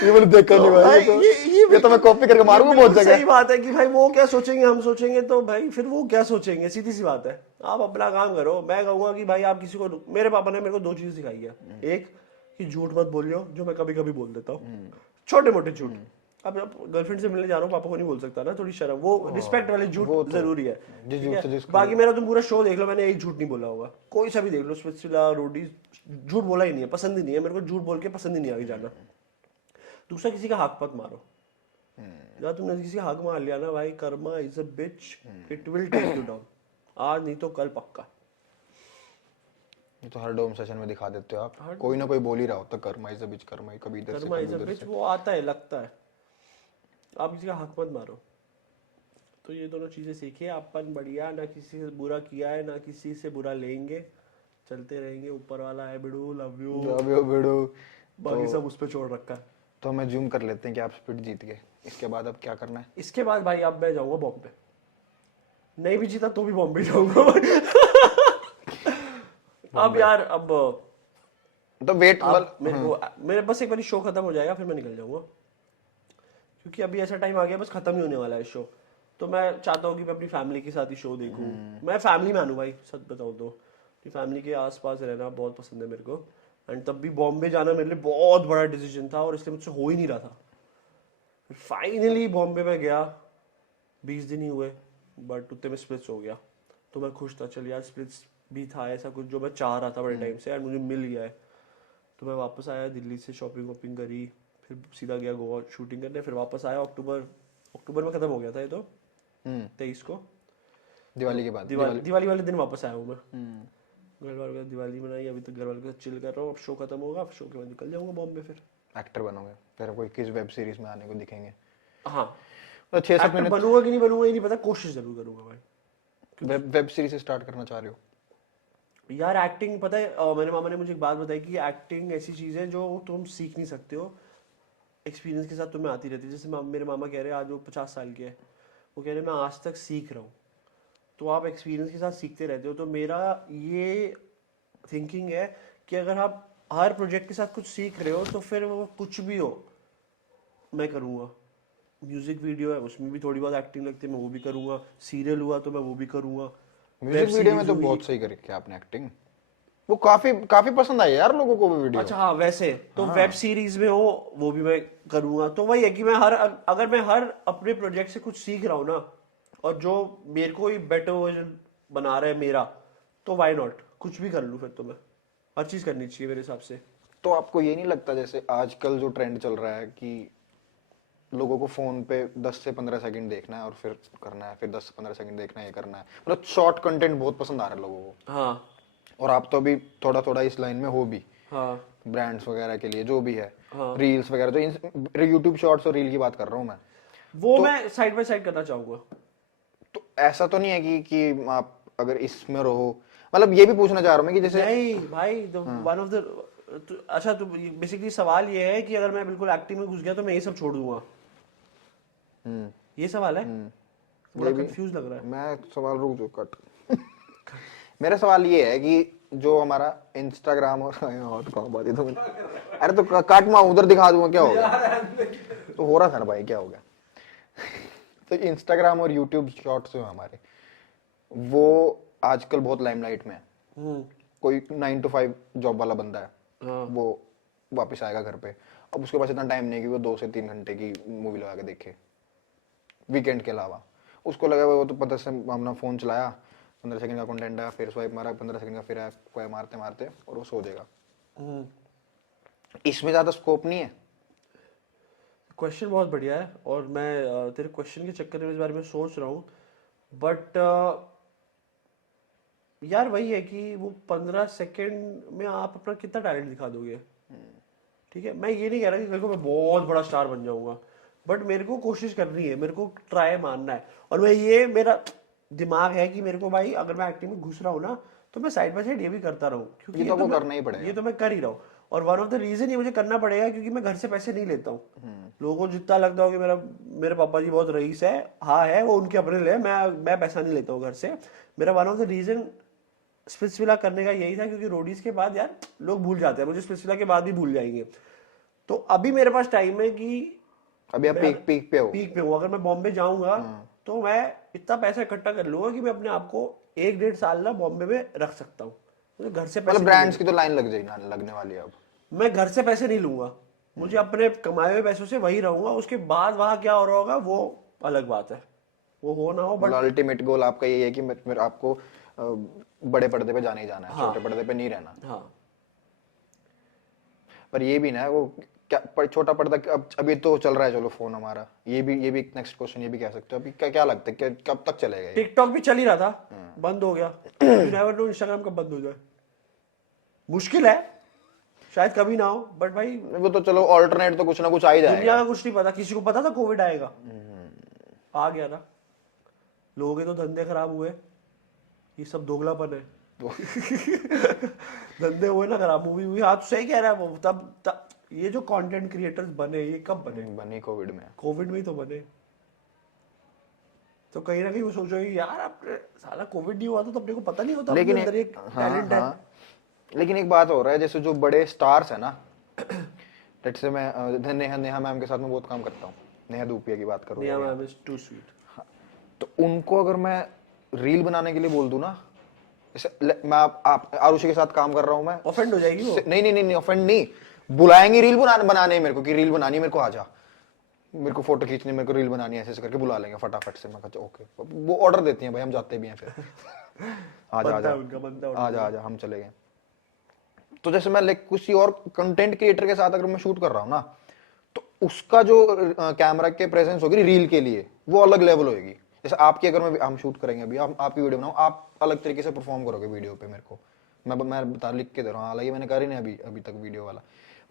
ये मैंने देखा नहीं भाई, ये तो मैं कॉपी करके मारूंगा बहुत जगह। सही बात है कि भाई वो क्या सोचेंगे हम सोचेंगे, तो भाई फिर वो क्या सोचेंगे, सीधी सी बात है। आप अपना काम करो। मैं कहूंगा कि भाई आप किसी को, मेरे पापा ने मेरे को 2 चीजें सिखाई है, एक कि झूठ मत बोलियो, जो मैं कभी कभी बोल देता हूँ, छोटे मोटे झूठ। अब गर्लफ्रेंड से मिलने जा रहा हूँ, पापा को नहीं बोल सकता ना, थोड़ी शर्म, वो रिस्पेक्ट वाले झूठ जरूरी है। बाकी मेरा तुम पूरा शो देख लो, मैंने एक झूठ नहीं बोला होगा, कोई सा भी देख लो, स्पिट्सविला, रोडीज, झूठ बोला ही नहीं है, पसंद ही नहीं है मेरे को, झूठ बोल के पसंद ही नहीं आगे जाना। दूसरा, किसी का हक मत मारो। जब तुमने किसी का हक मार लिया ना भाई, karma is a bitch, it will take you down, आज नहीं तो कल पक्का। ये तो हर डोम सेशन में दिखा देते हो आप, कोई ना कोई बोल ही रहा होता कर्मा इज अ बिच, कर्मा कभी इधर से कर्मा इज अ कभी उधर बिच, से। वो आता है, लगता है। आप किसी का हक मत मारो। तो ये दोनों चीजें सीखिए, अपन बढ़िया, ना किसी से बुरा किया है ना किसी से बुरा लेंगे, चलते रहेंगे, ऊपर वाला है बिडू, लव यू बिडू, बाकी सब उस पे छोड़ रखा है। तो हमें जूम कर लेते हैं कि आप स्पिट जीत गए, इसके बाद अब क्या करना है? इसके बाद भाई अब मैं जाऊंगा बॉम्बे, नहीं भी जीता तो भी बॉम्बे जाऊंगा। अब यार अब तो वेट मेरे बस एक बार शो खत्म हो जाएगा, फिर मैं निकल जाऊंगा, क्योंकि अभी ऐसा टाइम आ गया बस खत्म ही होने वाला है शो। तो मैं चाहता हूँ कि मैं अपनी फैमिली के साथ ही शो देखूं। मैं फैमिली मैन हूँ भाई, सच बताऊँ तो फैमिली के आसपास रहना बहुत पसंद है मेरे को, एंड तब भी बॉम्बे जाना मेरे लिए बहुत बड़ा डिसीजन था, और इसलिए मुझसे हो ही नहीं रहा था। फाइनली बॉम्बे में गया, 20 दिन ही हुए, बट उतने में स्प्लिट्स हो गया, तो मैं खुश था, चल यार स्प्लिट्स भी था ऐसा कुछ जो मैं चाह रहा था बड़े टाइम से, एंड मुझे मिल गया है। तो मैं वापस आया दिल्ली से, शॉपिंग वॉपिंग करी, फिर सीधा गया गोवा शूटिंग करने, फिर वापस आया। अक्टूबर में खत्म हो गया था ये तो, 23 को, दिवाली के बाद, दिवाली वाले दिन वापस आया हूँ मैं। घर वालों के साथ दिवाली मनाई, अभी तक घर वालों के साथ चिल कर रहा हूँ। अब शो खत्म होगा, शो के बाद निकल जाऊंगा बॉम्बे। फिर एक्टर बनोगे, फिर कोई किस वेब सीरीज में आने को दिखेंगे? हाँ, तो 6-7 महीने बनूंगा कि नहीं बनूंगा ये नहीं पता, कोशिश जरूर करूंगा भाई। वेब सीरीज स्टार्ट करना चाह रहे हो? यार एक्टिंग, पता है मेरे मामा ने मुझे एक बात बताई कि एक्टिंग ऐसी चीज है जो तुम सीख नहीं सकते हो, एक्सपीरियंस के साथ तुम्हें आती रहती है। जैसे मेरे मामा कह रहे हैं, आज वो 50 साल के है, वो कह रहे हैं मैं आज तक सीख रहा हूँ। तो आप एक्सपीरियंस के साथ सीखते रहते हो। तो मेरा ये थिंकिंग है कि अगर आप हर प्रोजेक्ट के साथ कुछ सीख रहे हो तो फिर वो कुछ भी हो मैं करूँगा। म्यूजिक वीडियो है उसमें भी थोड़ी बहुत एक्टिंग लगती है, मैं वो भी करूंगा। सीरियल हुआ तो मैं वो भी करूंगा। म्यूजिक वीडियो में तो बहुत सही करी क्या आपने एक्टिंग, वो काफी काफी पसंद आई यार लोगों को वो वीडियो। अच्छा हाँ, वैसे तो वेब सीरीज में हो वो भी मैं करूंगा। तो वही है कि मैं अगर मैं हर अपने प्रोजेक्ट से कुछ सीख रहा हूँ ना, और जो मेरे को ही बेटर वर्जन बना रहा है मेरा, तो वाई नॉट, कुछ भी कर लूँ फिर। तो मैं हर चीज करनी चाहिए मेरे हिसाब से। तो आपको ये नहीं लगता जैसे आजकल जो ट्रेंड चल रहा है कि लोगों को फोन पे 10 से 15 सेकंड देखना है और फिर करना है, फिर 10 से 15 सेकंड देखना है, ये करना है, मतलब शॉर्ट कंटेंट बहुत पसंद आ रहा है लोगों को। हाँ और आप तो अभी थोड़ा थोड़ा इस लाइन में हो भी, हाँ ब्रांड्स वगैरह के लिए जो भी है, हाँ। रील्स वगैरह, जो यूट्यूब शॉर्ट्स और रील की बात कर रहा हूँ मैं। वो मैं साइड बाय साइड करना चाहूंगा। तो ऐसा तो नहीं है कि आप अगर इसमें रहो, मतलब ये भी पूछना चाह रहा हूँ मैं कि जैसे नहीं भाई, वन ऑफ द अच्छा, तो बेसिकली सवाल ये है कि अगर मैं बिल्कुल एक्टिंग में घुस गया तो मैं ये सब छोड़ दूंगा, ये सवाल है। बड़ा कंफ्यूज लग रहा है। मैं सवाल रुक जो कट मेरा सवाल ये है कि जो हमारा इंस्टाग्राम और तो कहाँ बात है तो अरे तो काट मैं उधर दिखा दूंगा, क्या हो गया तो हो रहा था ना भाई, क्या हो गया तो इंस्टाग्राम और यूट्यूब शॉर्ट्स जो हमारे, वो आजकल बहुत लाइमलाइट में है। कोई 9 to 5 जॉब वाला बंदा है, वो वापस आएगा घर पे, अब उसके पास इतना टाइम नहीं है कि वो 2 से 3 घंटे की मूवी लगा के देखे वीकेंड के अलावा। उसको लगा वो तो 15 से अपना फोन चलाया, 15 सेकंड का कंटेंट आया, फिर स्वाइप मारा, 15 सेकंड का फिर आया, स्वाइप मारते मारते और वो सो जाएगा। इसमें ज्यादा स्कोप नहीं है। क्वेश्चन बहुत बढ़िया है, और मैं तेरे क्वेश्चन के चक्कर में इस बारे में सोच रहा हूँ। बट यार वही है कि वो 15 सेकंड में आप अपना कितना टैलेंट दिखा दोगे। ठीक है, मैं ये नहीं कह रहा कि कल को मैं बहुत बड़ा स्टार बन जाऊंगा, बट मेरे को कोशिश करनी है, मेरे को ट्राई मारना है। और मैं ये मेरा दिमाग है कि मेरे को भाई अगर मैं एक्टिंग में घुस रहा हूँ ना, तो मैं साइड बाय साइड ये भी करता रहूँ, क्योंकि ये तो आपको करना ही पड़ेगा। ये तो मैं कर ही रहा हूँ। और वन ऑफ द रीजन ये मुझे करना पड़ेगा क्योंकि मैं घर से पैसे नहीं लेता हूँ। लोगों को जितना लगता हो कि मेरे पापा जी बहुत रईस है, हाँ है, वो उनके अपने लिए, मैं पैसा नहीं लेता हूँ घर से। मेरा one of the reason Splitsvilla करने का यही था, क्योंकि रोडीज के बाद यार लोग भूल जाते हैं, मुझे स्पिट्सविला के बाद भी भूल जाएंगे। तो अभी मेरे पास टाइम है कि अभी आप पीक पे हो। अगर मैं बॉम्बे जाऊंगा तो मैं इतना पैसा इकट्ठा कर लूंगा कि मैं अपने आप को 1-1.5 साल ना बॉम्बे में रख सकता हूँ। मुझे घर से पैसे मतलब ब्रांड्स की तो लाइन लग जाएगी, लगने वाली है अब। मैं घर से पैसे नहीं लूंगा, मुझे अपने कमाए हुए पैसों से वही रहूंगा। उसके बाद वहां क्या हो रहा होगा वो अलग बात है, वो हो ना हो। बट अल्टीमेट गोल आपका यही है कि मेरे आपको बड़े पर्दे पे जाने ही जाना है, छोटे पर्दे पे नहीं रहना। हाँ, पर ये भी ना वो क्या छोटा पर्दा अभी तो चल रहा है, चलो फोन हमारा, ये भी नेक्स्ट क्वेश्चन ये भी कह सकते हो अभी क्या लगता है कब तक चलेगा ये? टिकटॉक भी चल ही रहा था, बंद हो गया। नेवर नो इंस्टाग्राम कब बंद हो जाए, मुश्किल है, शायद कभी ना हो। बट भाई वो तो चलो ऑल्टरनेट तो कुछ ना कुछ आ ही दुनिया जाएगा। का कुछ नहीं पता, किसी को पता था कोविड आएगा, आ गया ना। लोगों के तो धंधे खराब हुए, ये सब दोगलापन है। धंधे हुए ना खराब, मूवी हुई। हाँ, तो सही कह रहा है वो। तब ये जो कंटेंट क्रिएटर्स बने, ये कब बने? कोविड में। कोविड में ही तो बने। तो कहीं ना कहीं वो सोचो यार अपने साला कोविड नहीं हुआ तो अपने को पता नहीं होता लेकिन अंदर एक टैलेंट है। लेकिन एक बात हो रहा है, जैसे जो बड़े स्टार्स है ना, जैसे मैं नेहा मैम के साथ में बहुत काम करता हूँ, नेहा धूपिया की बात करूँ, Neha ma'am is too sweet. तो उनको अगर मैं रील बनाने के लिए बोल दूं ना, जैसे मैं आप आरुषि के साथ काम कर रहा हूं, मैं ऑफेंड हो जाएगी वो। नहीं ऑफेंड नहीं, बुलाएंगे रील बनाने मेरे को कि रील बनानी है मेरे को, आजा मेरे को फोटो खींचनी, मेरे को रील बनानी है, ऐसे करके बुला लेंगे फटाफट से। मैं कहता ओके, वो ऑर्डर देती हैं भाई, हम जाते भी हैं फिर आजा हम चले गए। तो जैसे मैं किसी और कंटेंट क्रिएटर के साथ अगर मैं शूट कर रहा हूँ ना, तो उसका जो कैमरा के प्रेजेंस होगी रील के लिए, वो अलग लेवल होगी। जैसे आपकी अगर हम शूट करेंगे अभी, आपकी वीडियो बनाऊं, आप अलग तरीके से परफॉर्म करोगे वीडियो पे मेरे को, मैं बता लिख के दे रहा हूँ, हालांकि मैंने करी नहीं अभी तक वीडियो वाला।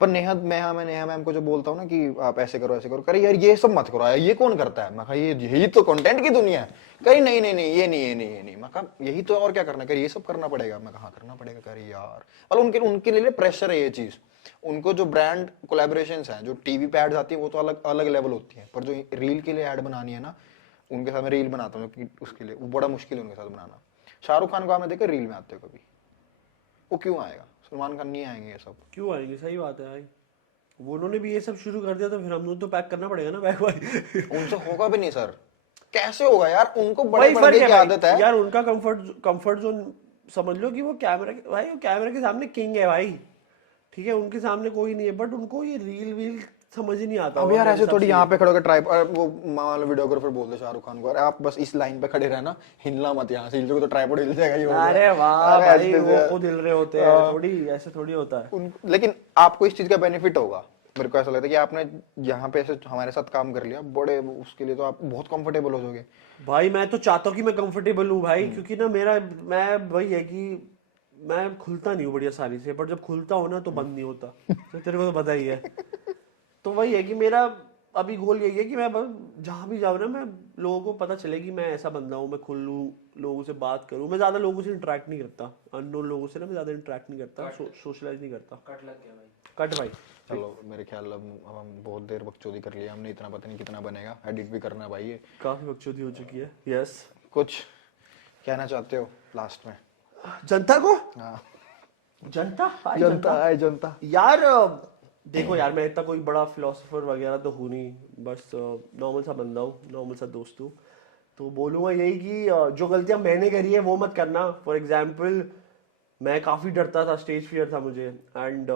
पर नेहा मैम को जो बोलता हूँ ना कि आप ऐसे करो करे यार ये सब मत करो यार, ये कौन करता है? मैं कहा यही तो कंटेंट की दुनिया है। कही नहीं ये नहीं। मैं कहा यही तो, और क्या करना? करी ये सब करना पड़ेगा। मैं कहा करना पड़ेगा, करी यार। और उनके लिए प्रेशर है ये चीज। उनको जो ब्रांड कोलैबोरेशंस हैं, जो टीवी पे एड्स आती है, वो तो अलग लेवल होती है, पर जो रील के लिए एड बनानी है ना, उनके साथ मैं रील बनाता हूँ, उसके लिए वो बड़ा मुश्किल है उनके साथ बनाना। शाहरुख खान को हमें देखकर रील में आते हो कभी, वो क्यों आएगा? सलमान खान नहीं आएंगे, ये सब क्यों आएंगे? सही बात है भाई, वो उन्होंने भी ये सब शुरू कर दिया तो फिर हम लोग तो पैक करना पड़ेगा ना बैग भाई। उनसे होगा भी नहीं सर, कैसे होगा यार, उनको बड़े वही फर्क पर्दे है की भाई। आदत है यार उनका कंफर्ट जोन समझ लो कि वो कैमरा के सामने किंग है भाई, ठीक है, उनके सामने कोई नहीं है, बट उनको ये रील वील समझ ही नहीं आता। अब यार ऐसे थोड़ी यहाँ पे खड़े होकर ट्राइप, वो मान लो वीडियोग्राफर बोल दे शाहरुख खान को, अरे आप बस इस लाइन पे खड़े रहना, हिलना मत, यहाँ से हिल जाओगे तो ट्राइपॉड हिल जाएगा, ये हो अरे जाएगा। वाह अरे भाई, ऐसे वो खुद हिल रहे होते हैं, थोड़ी ऐसे थोड़ी होता है। लेकिन आपको इस चीज का बेनिफिट होगा, मेरे को ऐसा लगता है कि आपने यहाँ पे ऐसे हमारे साथ काम कर लिया बड़े, उसके लिए तो आप बहुत कंफर्टेबल हो जाओगे भाई मैं तो चाहता हूँ कि मैं कंफर्टेबल हूँ भाई, क्योंकि ना मैं वही है कि मैं खुलता नहीं हूँ बड़ी आसानी से, बट जब खुलता हूँ ना तो बंद नहीं होता, तो तेरे को तो पता ही है। तो वही है कि मेरा अभी गोल यही है कि मैं जहाँ भी जाऊँ ना, मैं लोगों को पता चले कि मैं ऐसा बंदा हूँ, मैं खुलूँ, लोगों से बात करूँ। मैं ज्यादा लोगों से इंटरेक्ट नहीं करता, अननोन लोगों से ना मैं ज्यादा इंटरेक्ट नहीं करता, सोशलाइज नहीं करता। कट लग गया भाई। कट भाई। चलो मेरे ख्याल अब हम बहुत देर बकचोदी कर लिया हमने, इतना पता नहीं कितना बनेगा, एडिट भी करना है भाई ये। काफी बकचोदी हो चुकी है। यस, कुछ कहना चाहते हो लास्ट में? जनता को, हाँ, जनता भाई, जनता है जनता। यार देखो यार, मैं इतना कोई बड़ा फिलोसोफर वगैरह तो हूँ नहीं, बस नॉर्मल सा बंदा हूँ, नॉर्मल सा दोस्त हूँ। तो बोलूँगा यही कि जो गलतियाँ मैंने करी है वो मत करना। फॉर एग्जाम्पल, मैं काफ़ी डरता था, स्टेज फियर था मुझे, एंड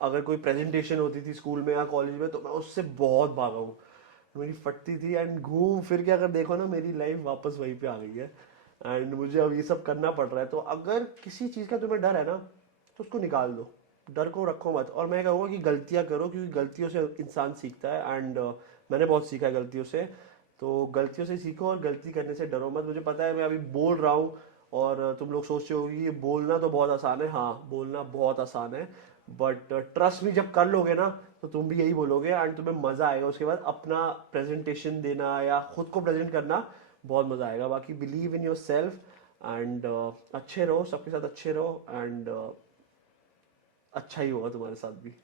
अगर कोई प्रेजेंटेशन होती थी स्कूल में या कॉलेज में तो मैं उससे बहुत भागा हूँ, मेरी फटती थी, एंड घूम फिर के अगर देखो ना मेरी लाइफ वापस वहीं पे आ गई है, एंड मुझे अब ये सब करना पड़ रहा है। तो अगर किसी चीज़ का तुम्हें डर है ना तो उसको निकाल दो, डर को रखो मत। और मैं कहूँगा कि गलतियाँ करो, क्योंकि गलतियों से इंसान सीखता है, एंड मैंने बहुत सीखा है गलतियों से। तो गलतियों से सीखो और गलती करने से डरो मत। मुझे पता है मैं अभी बोल रहा हूँ और तुम लोग सोचते हो कि ये बोलना तो बहुत आसान है, हाँ बोलना बहुत आसान है, बट ट्रस्ट भी जब कर लोगे ना तो तुम भी यही बोलोगे, एंड तुम्हें मजा आएगा उसके बाद अपना प्रेजेंटेशन देना या खुद को प्रेजेंट करना, बहुत मजा आएगा। बाकी believe in your self and अच्छे रहो, सबके साथ अच्छे रहो, एंड अच्छा ही होगा तुम्हारे साथ भी।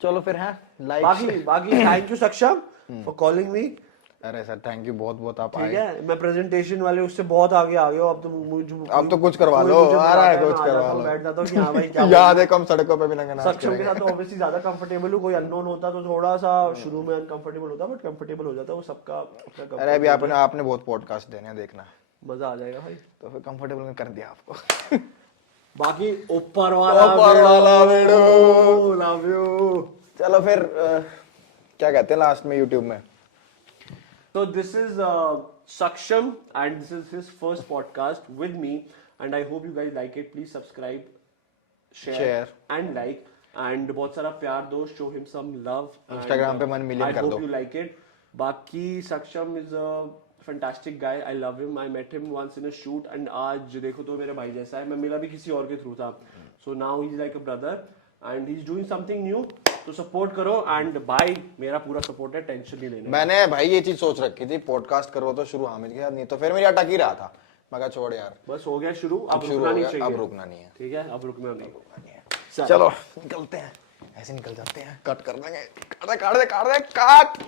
चलो फिर है लाइक बाकी थैंक यू सक्षम फॉर कॉलिंग मी। अरे सर थैंक यू बहुत बहुत, आप ठीक आए। है, मैं प्रेजेंटेशन वाले उससे बहुत आगे आ गया हूँ। अब तो कुछ करवा लो, आ रहा है कुछ करवा लो। बैठ जाता हूँ कि हाँ भाई क्या याद है कम सड़कों पे भी नंगा नाच सक्षम के साथ तो ऑब्वियसली ज्यादा कंफर्टेबल हूँ। कोई अननोन होता तो थोड़ा सा शुरू में अनकंफर्टेबल होता, बट कंफर्टेबल हो जाता, वो सबका अपना अरे अभी आपने बहुत पॉडकास्ट देने हैं, देखना मजा आ जाएगा भाई। तो फिर कंफर्टेबल कर दिया आपको। बाकी ऊपर वाला वीडियो लव यू। चलो फिर क्या कहते हैं लास्ट में यूट्यूब में? So this is Saksham and this is his first podcast with me, and I hope you guys like it. Please subscribe, share and like, and बहुत सारा प्यार दो, show him some love. Instagram पे 1 million कर दो। I hope you like it. बाकी Saksham is a fantastic guy. I love him. I met him once in a shoot, and आज देखो तो मेरे भाई जैसा है। मैं मिला भी किसी और के थ्रू था, so now he's like a brother and he's doing something new. तो सपोर्ट करो, एंड भाई मेरा पूरा सपोर्ट है, टेंशन नहीं लेने। मैंने भाई ये चीज सोच रखी थी, पॉडकास्ट करो तो शुरू हामिद के साथ, नहीं तो फिर मेरी अटक ही रहा था। मैं कहा छोड़ यार, बस हो गया शुरू, अब शुरू रुकना हो नहीं गया, चाहिए। अब रुकना नहीं है। ठीक है, अब रुकना नहीं। चलो निकलते हैं, ऐसे निकल जाते हैं, कट कर देंगे, काट दे काट दे काट दे काट।